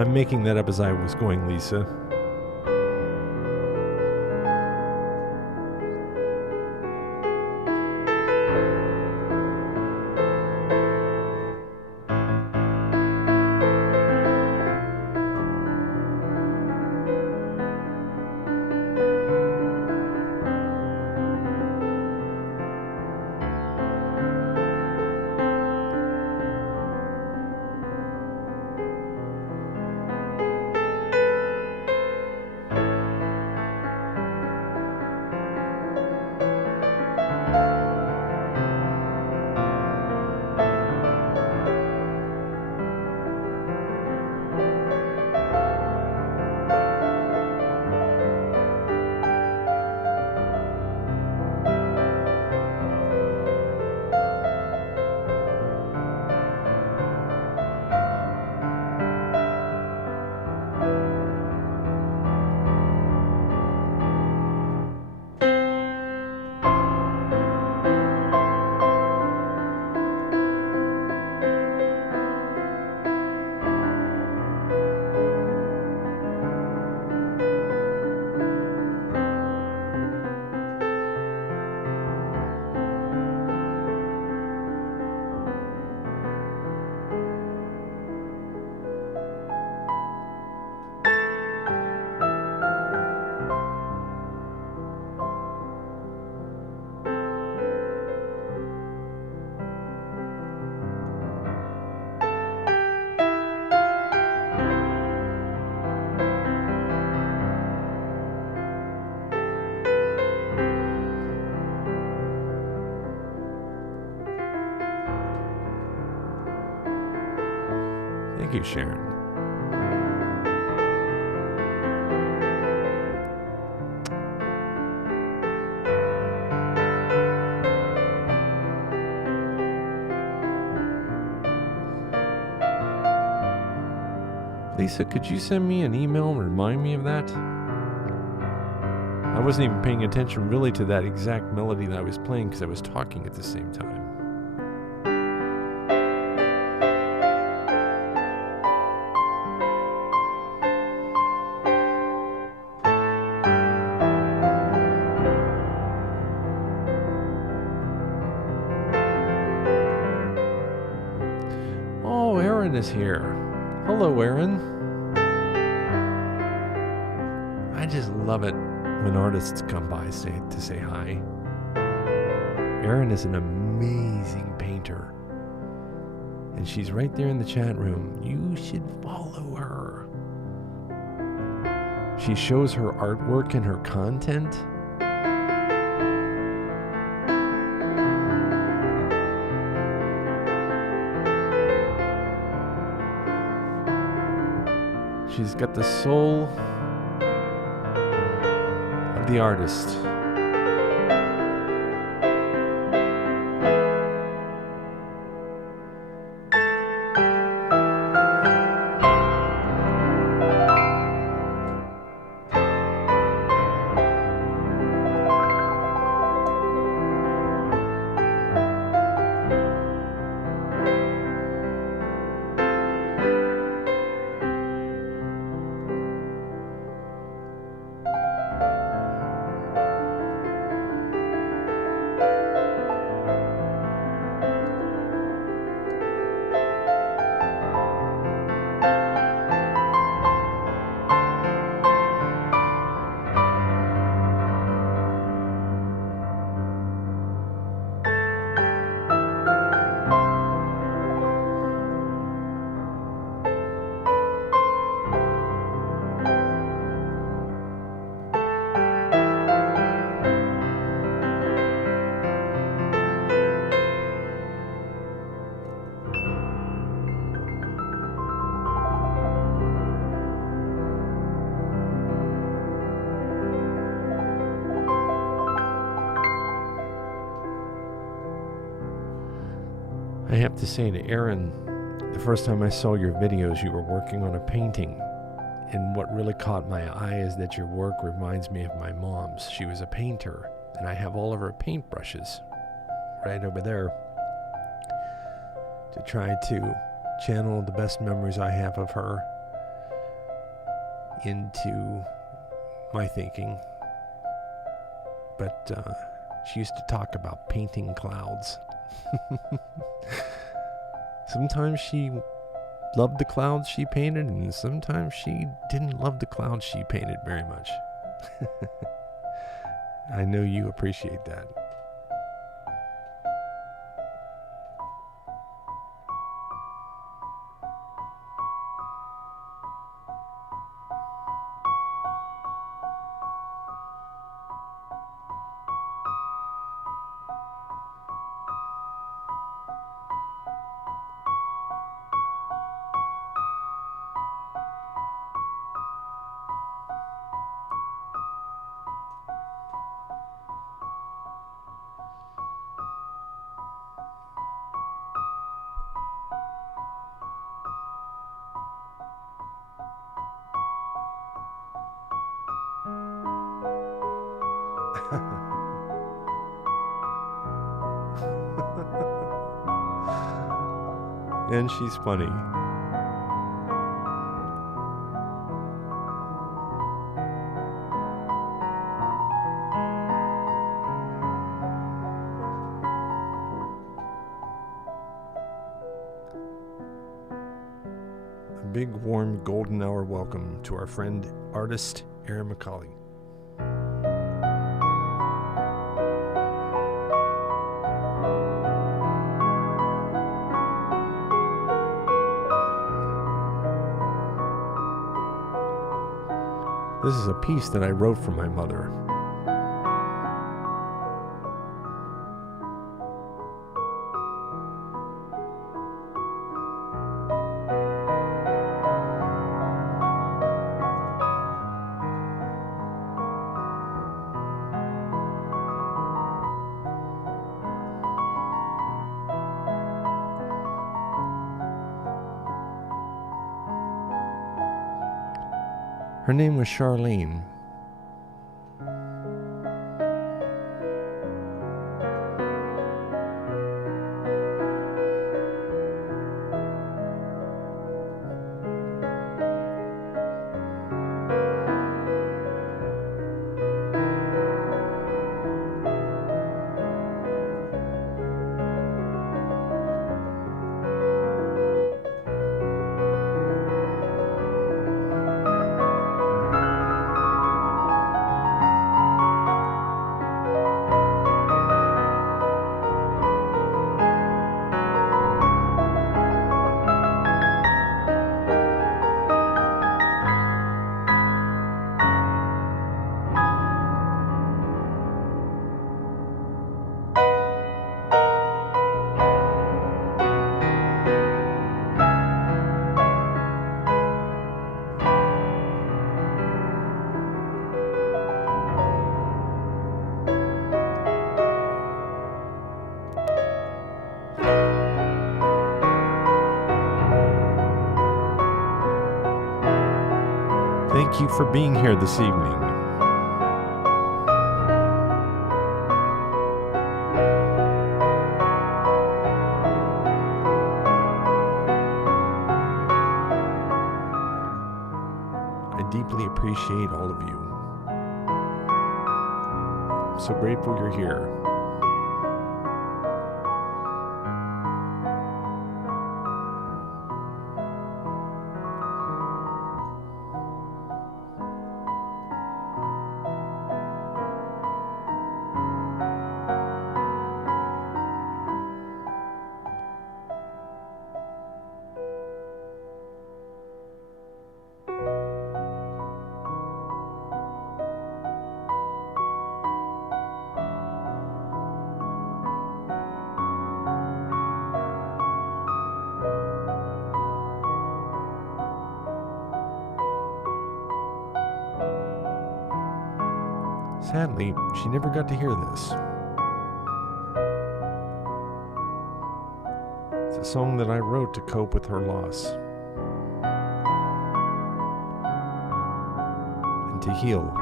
I'm making that up as I was going, Lisa. Thank you, Sharon. Lisa, could you send me an email and remind me of that? I wasn't even paying attention really to that exact melody that I was playing because I was talking at the same time. Oh, Aaron is here. Hello, Aaron. I just love it when artists come by to say hi. Erin is an amazing painter. And she's right there in the chat room. You should follow her. She shows her artwork and her content. She's got the soul of the artist. I have to say to Erin, the first time I saw your videos, you were working on a painting. And what really caught my eye is that your work reminds me of my mom's. She was a painter, and I have all of her paintbrushes right over there to try to channel the best memories I have of her. into my thinking. But she used to talk about painting clouds. Sometimes she loved the clouds she painted, and sometimes she didn't love the clouds she painted very much. I know you appreciate that. And she's funny. A big, warm, golden hour welcome to our friend, artist Erin McCauley. This is a piece that I wrote for my mother. Her name was Charlene. Thank you for being here this evening. I deeply appreciate all of you. I'm so grateful you're here. Sadly, she never got to hear this. It's a song that I wrote to cope with her loss and to heal.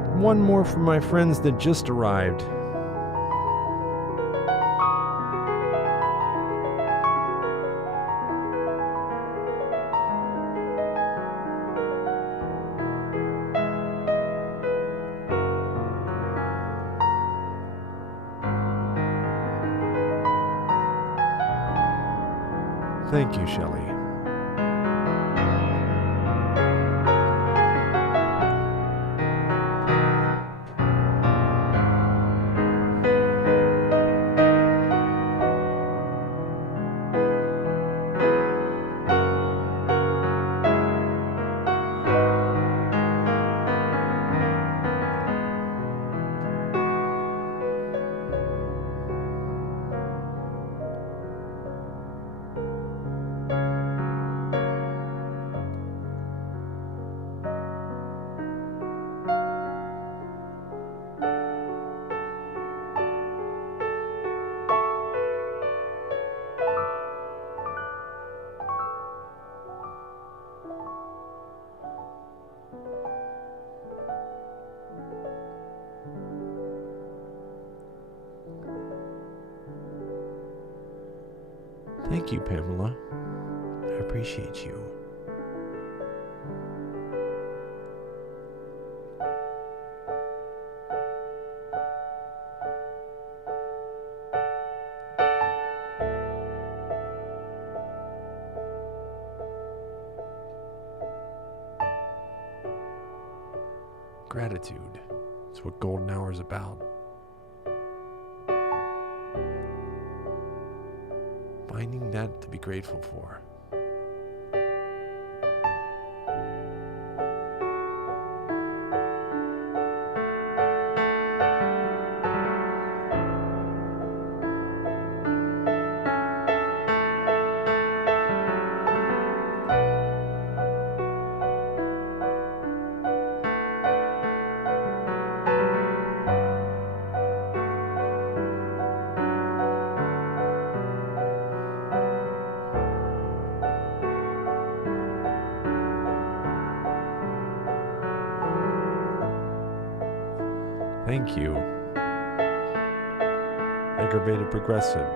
right, one more from my friends that just arrived. Thank you, Shelley. Thank you, Pamela. I appreciate you. Gratitude. It's what Golden Hour is about. Finding that to be grateful for. Thank you. Aggravated Progressive.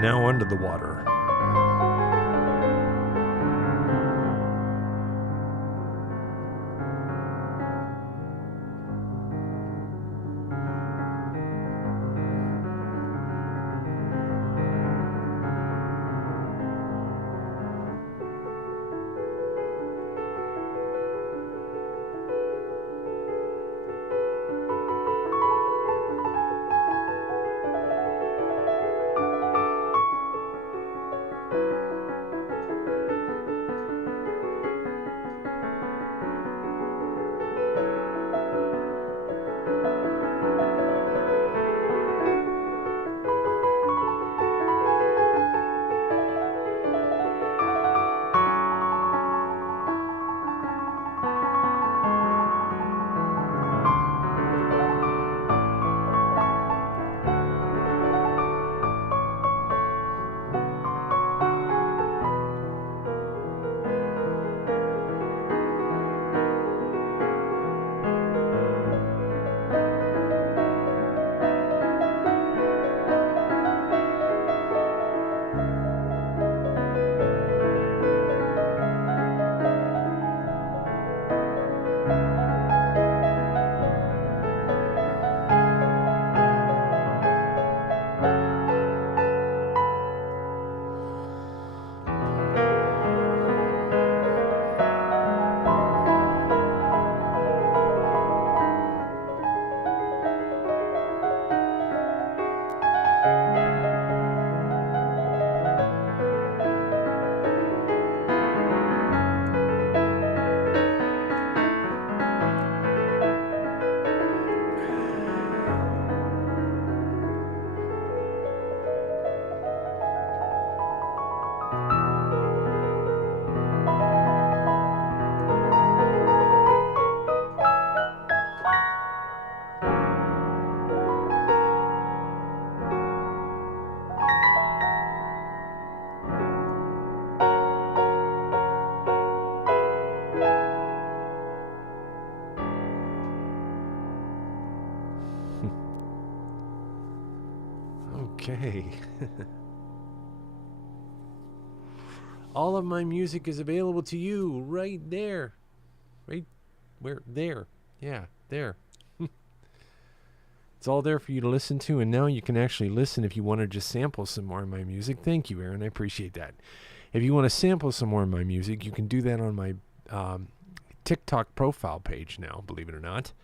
Now under the water. Okay. All of my music is available to you right there. Right where? There. Yeah, there. It's all there for you to listen to, and now you can actually listen if you want to just sample some more of my music. Thank you, Aaron. I appreciate that. If you want to sample some more of my music, you can do that on my TikTok profile page now, believe it or not.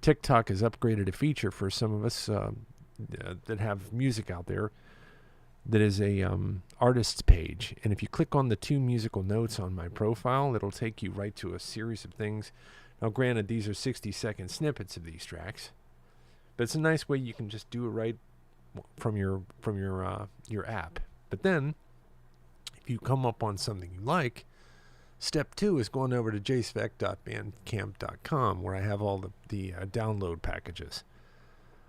TikTok has upgraded a feature for some of us that have music out there that is a artist's page. And if you click on the 2 musical notes on my profile, it'll take you right to a series of things. Now, granted, these are 60-second snippets of these tracks, but it's a nice way you can just do it right from your app. But then, if you come up on something you like, step 2 is going over to jspec.bandcamp.com, where I have all the download packages.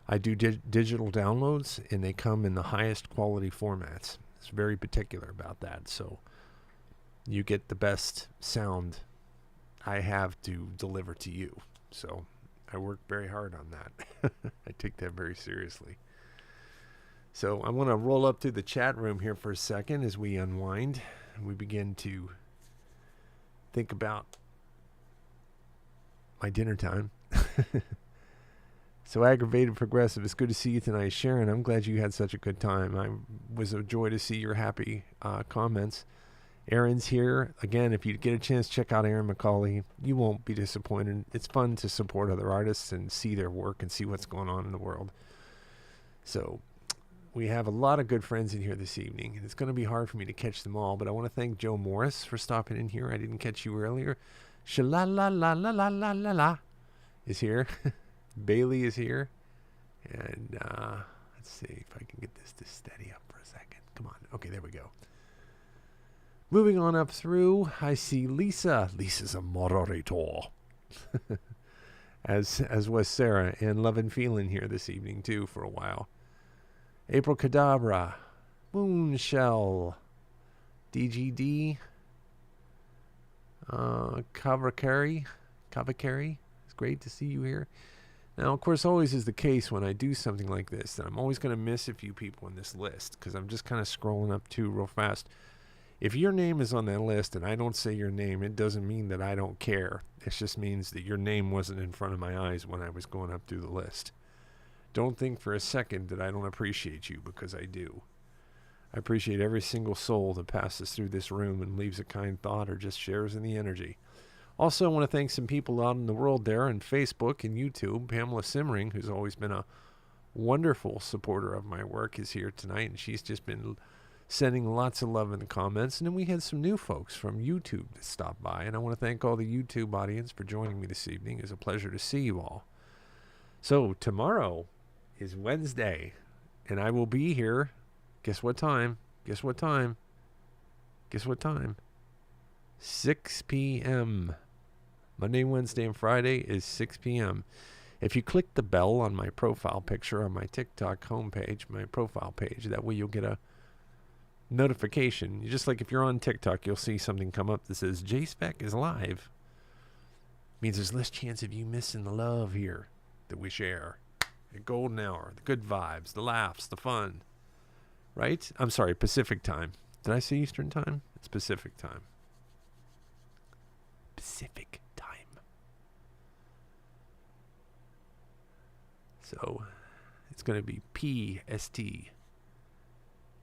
I do digital downloads, and they come in the highest quality formats. It's very particular about that, so you get the best sound I have to deliver to you. So I work very hard on that. I take that very seriously. So I'm going to roll up to the chat room here for a second as we unwind and we begin to think about my dinner time. So Aggravated Progressive, it's good to see you tonight. Sharon, I'm glad you had such a good time. It was a joy to see your happy comments. Aaron's here. Again, if you get a chance, check out Aaron McCauley. You won't be disappointed. It's fun to support other artists and see their work and see what's going on in the world. So we have a lot of good friends in here this evening, and it's going to be hard for me to catch them all, but I want to thank Joe Morris for stopping in here. I didn't catch you earlier. Sha-la-la-la-la-la-la-la is here. Bailey is here. And let's see if I can get this to steady up for a second. Come on. Okay, there we go. Moving on up through, I see Lisa. Lisa's a moderator. as was Sarah, and Love and Feeling here this evening, too, for a while. April Cadabra, Moonshell, DGD, Kavakari. It's great to see you here. Now, of course, always is the case when I do something like this, that I'm always going to miss a few people in this list because I'm just kind of scrolling up too real fast. If your name is on that list and I don't say your name, it doesn't mean that I don't care. It just means that your name wasn't in front of my eyes when I was going up through the list. Don't think for a second that I don't appreciate you, because I do. I appreciate every single soul that passes through this room and leaves a kind thought or just shares in the energy. Also, I want to thank some people out in the world there on Facebook and YouTube. Pamela Simmering, who's always been a wonderful supporter of my work, is here tonight, and she's just been sending lots of love in the comments. And then we had some new folks from YouTube that stopped by, and I want to thank all the YouTube audience for joining me this evening. It's a pleasure to see you all. So tomorrow is Wednesday, and I will be here. Guess what time? Guess what time? Guess what time? 6 p.m. Monday, Wednesday, and Friday is 6 p.m. If you click the bell on my profile picture on my TikTok homepage, my profile page, that way you'll get a notification. Just like if you're on TikTok, you'll see something come up that says JSpec is live. Means there's less chance of you missing the love here that we share. The golden hour, the good vibes, the laughs, the fun. Right? I'm sorry, Pacific time. Did I say Eastern time? It's Pacific time. Pacific time. So, it's going to be PST.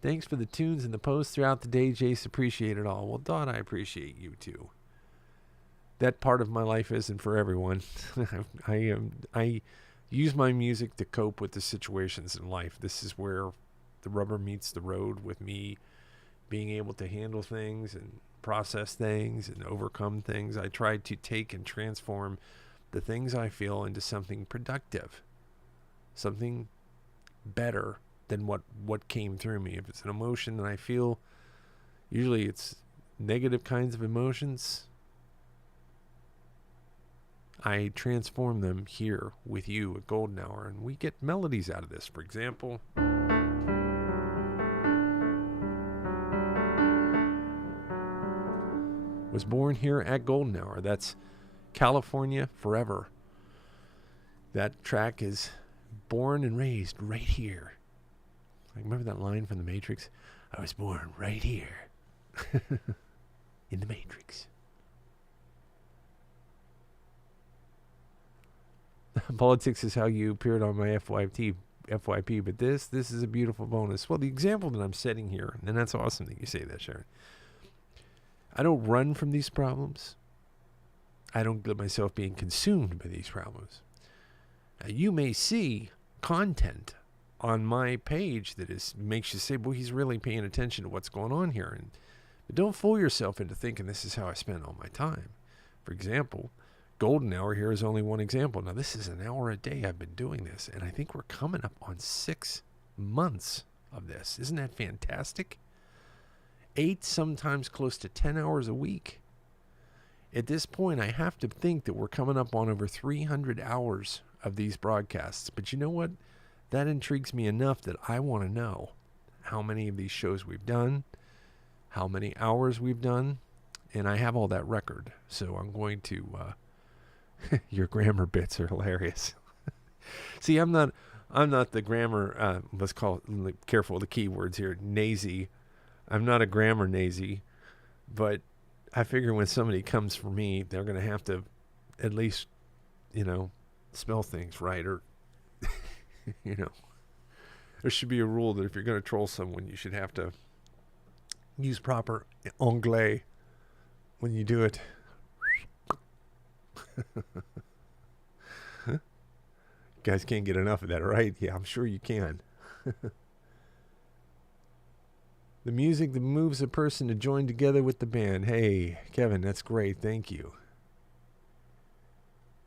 Thanks for the tunes and the posts throughout the day, Jace. Appreciate it all. Well, Dawn, I appreciate you too. That part of my life isn't for everyone. I use my music to cope with the situations in life. This is where the rubber meets the road with me being able to handle things and process things and overcome things. I try to take and transform the things I feel into something productive, something better than what came through me. If it's an emotion that I feel, usually it's negative kinds of emotions, I transform them here with you at Golden Hour, and we get melodies out of this. For example, was born here at Golden Hour. That's California Forever. That track is born and raised right here. I remember that line from The Matrix? I was born right here in The Matrix. Politics is how you appeared on my FYP, but this is a beautiful bonus. Well, the example that I'm setting here, and that's awesome that you say that, Sharon. I don't run from these problems. I don't let myself being consumed by these problems. Now, you may see content on my page that makes you say, well, he's really paying attention to what's going on here. But don't fool yourself into thinking this is how I spend all my time. For example, Golden Hour here is only one example. Now, this is an hour a day I've been doing this, and I think we're coming up on 6 months of this. Isn't that fantastic? 8, sometimes close to 10 hours a week. At this point, I have to think that we're coming up on over 300 hours of these broadcasts. But you know what? That intrigues me enough that I want to know how many of these shows we've done, how many hours we've done, and I have all that record. So I'm going to... your grammar bits are hilarious. See, I'm not the grammar, let's call it, careful with the keywords here, nazi. I'm not a grammar nazi, but I figure when somebody comes for me, they're going to have to at least, spell things right, or, there should be a rule that if you're going to troll someone, you should have to use proper anglais when you do it. Guys can't get enough of that, right? Yeah, I'm sure you can. The music that moves a person to join together with the band. Hey, Kevin, that's great. Thank you.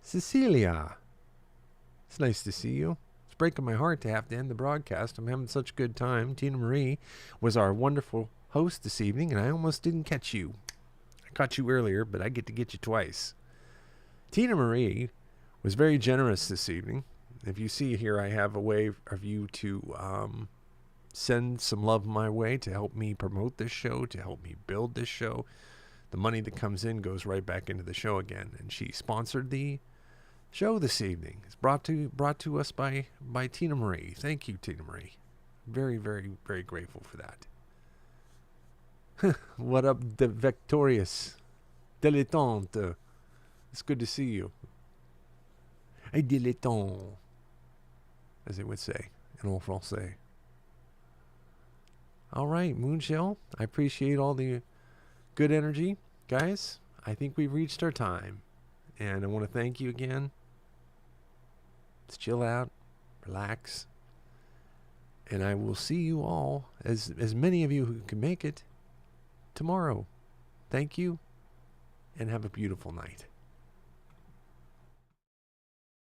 Cecilia, it's nice to see you. It's breaking my heart to have to end the broadcast. I'm having such a good time. Tina Marie was our wonderful host this evening, and I almost didn't catch you. I caught you earlier, but I get to get you twice. Tina Marie was very generous this evening. If you see here, I have a way of you to send some love my way to help me promote this show, to help me build this show. The money that comes in goes right back into the show again. And she sponsored the show this evening. It's brought to us by Tina Marie. Thank you, Tina Marie. Very, very, very grateful for that. What up, the Victorious? Dilettante. It's good to see you. A dilettante, as they would say in old Francais. All right, Moonshell. I appreciate all the good energy. Guys, I think we've reached our time. And I want to thank you again. Let's chill out, relax. And I will see you all, as many of you who can make it, tomorrow. Thank you, and have a beautiful night.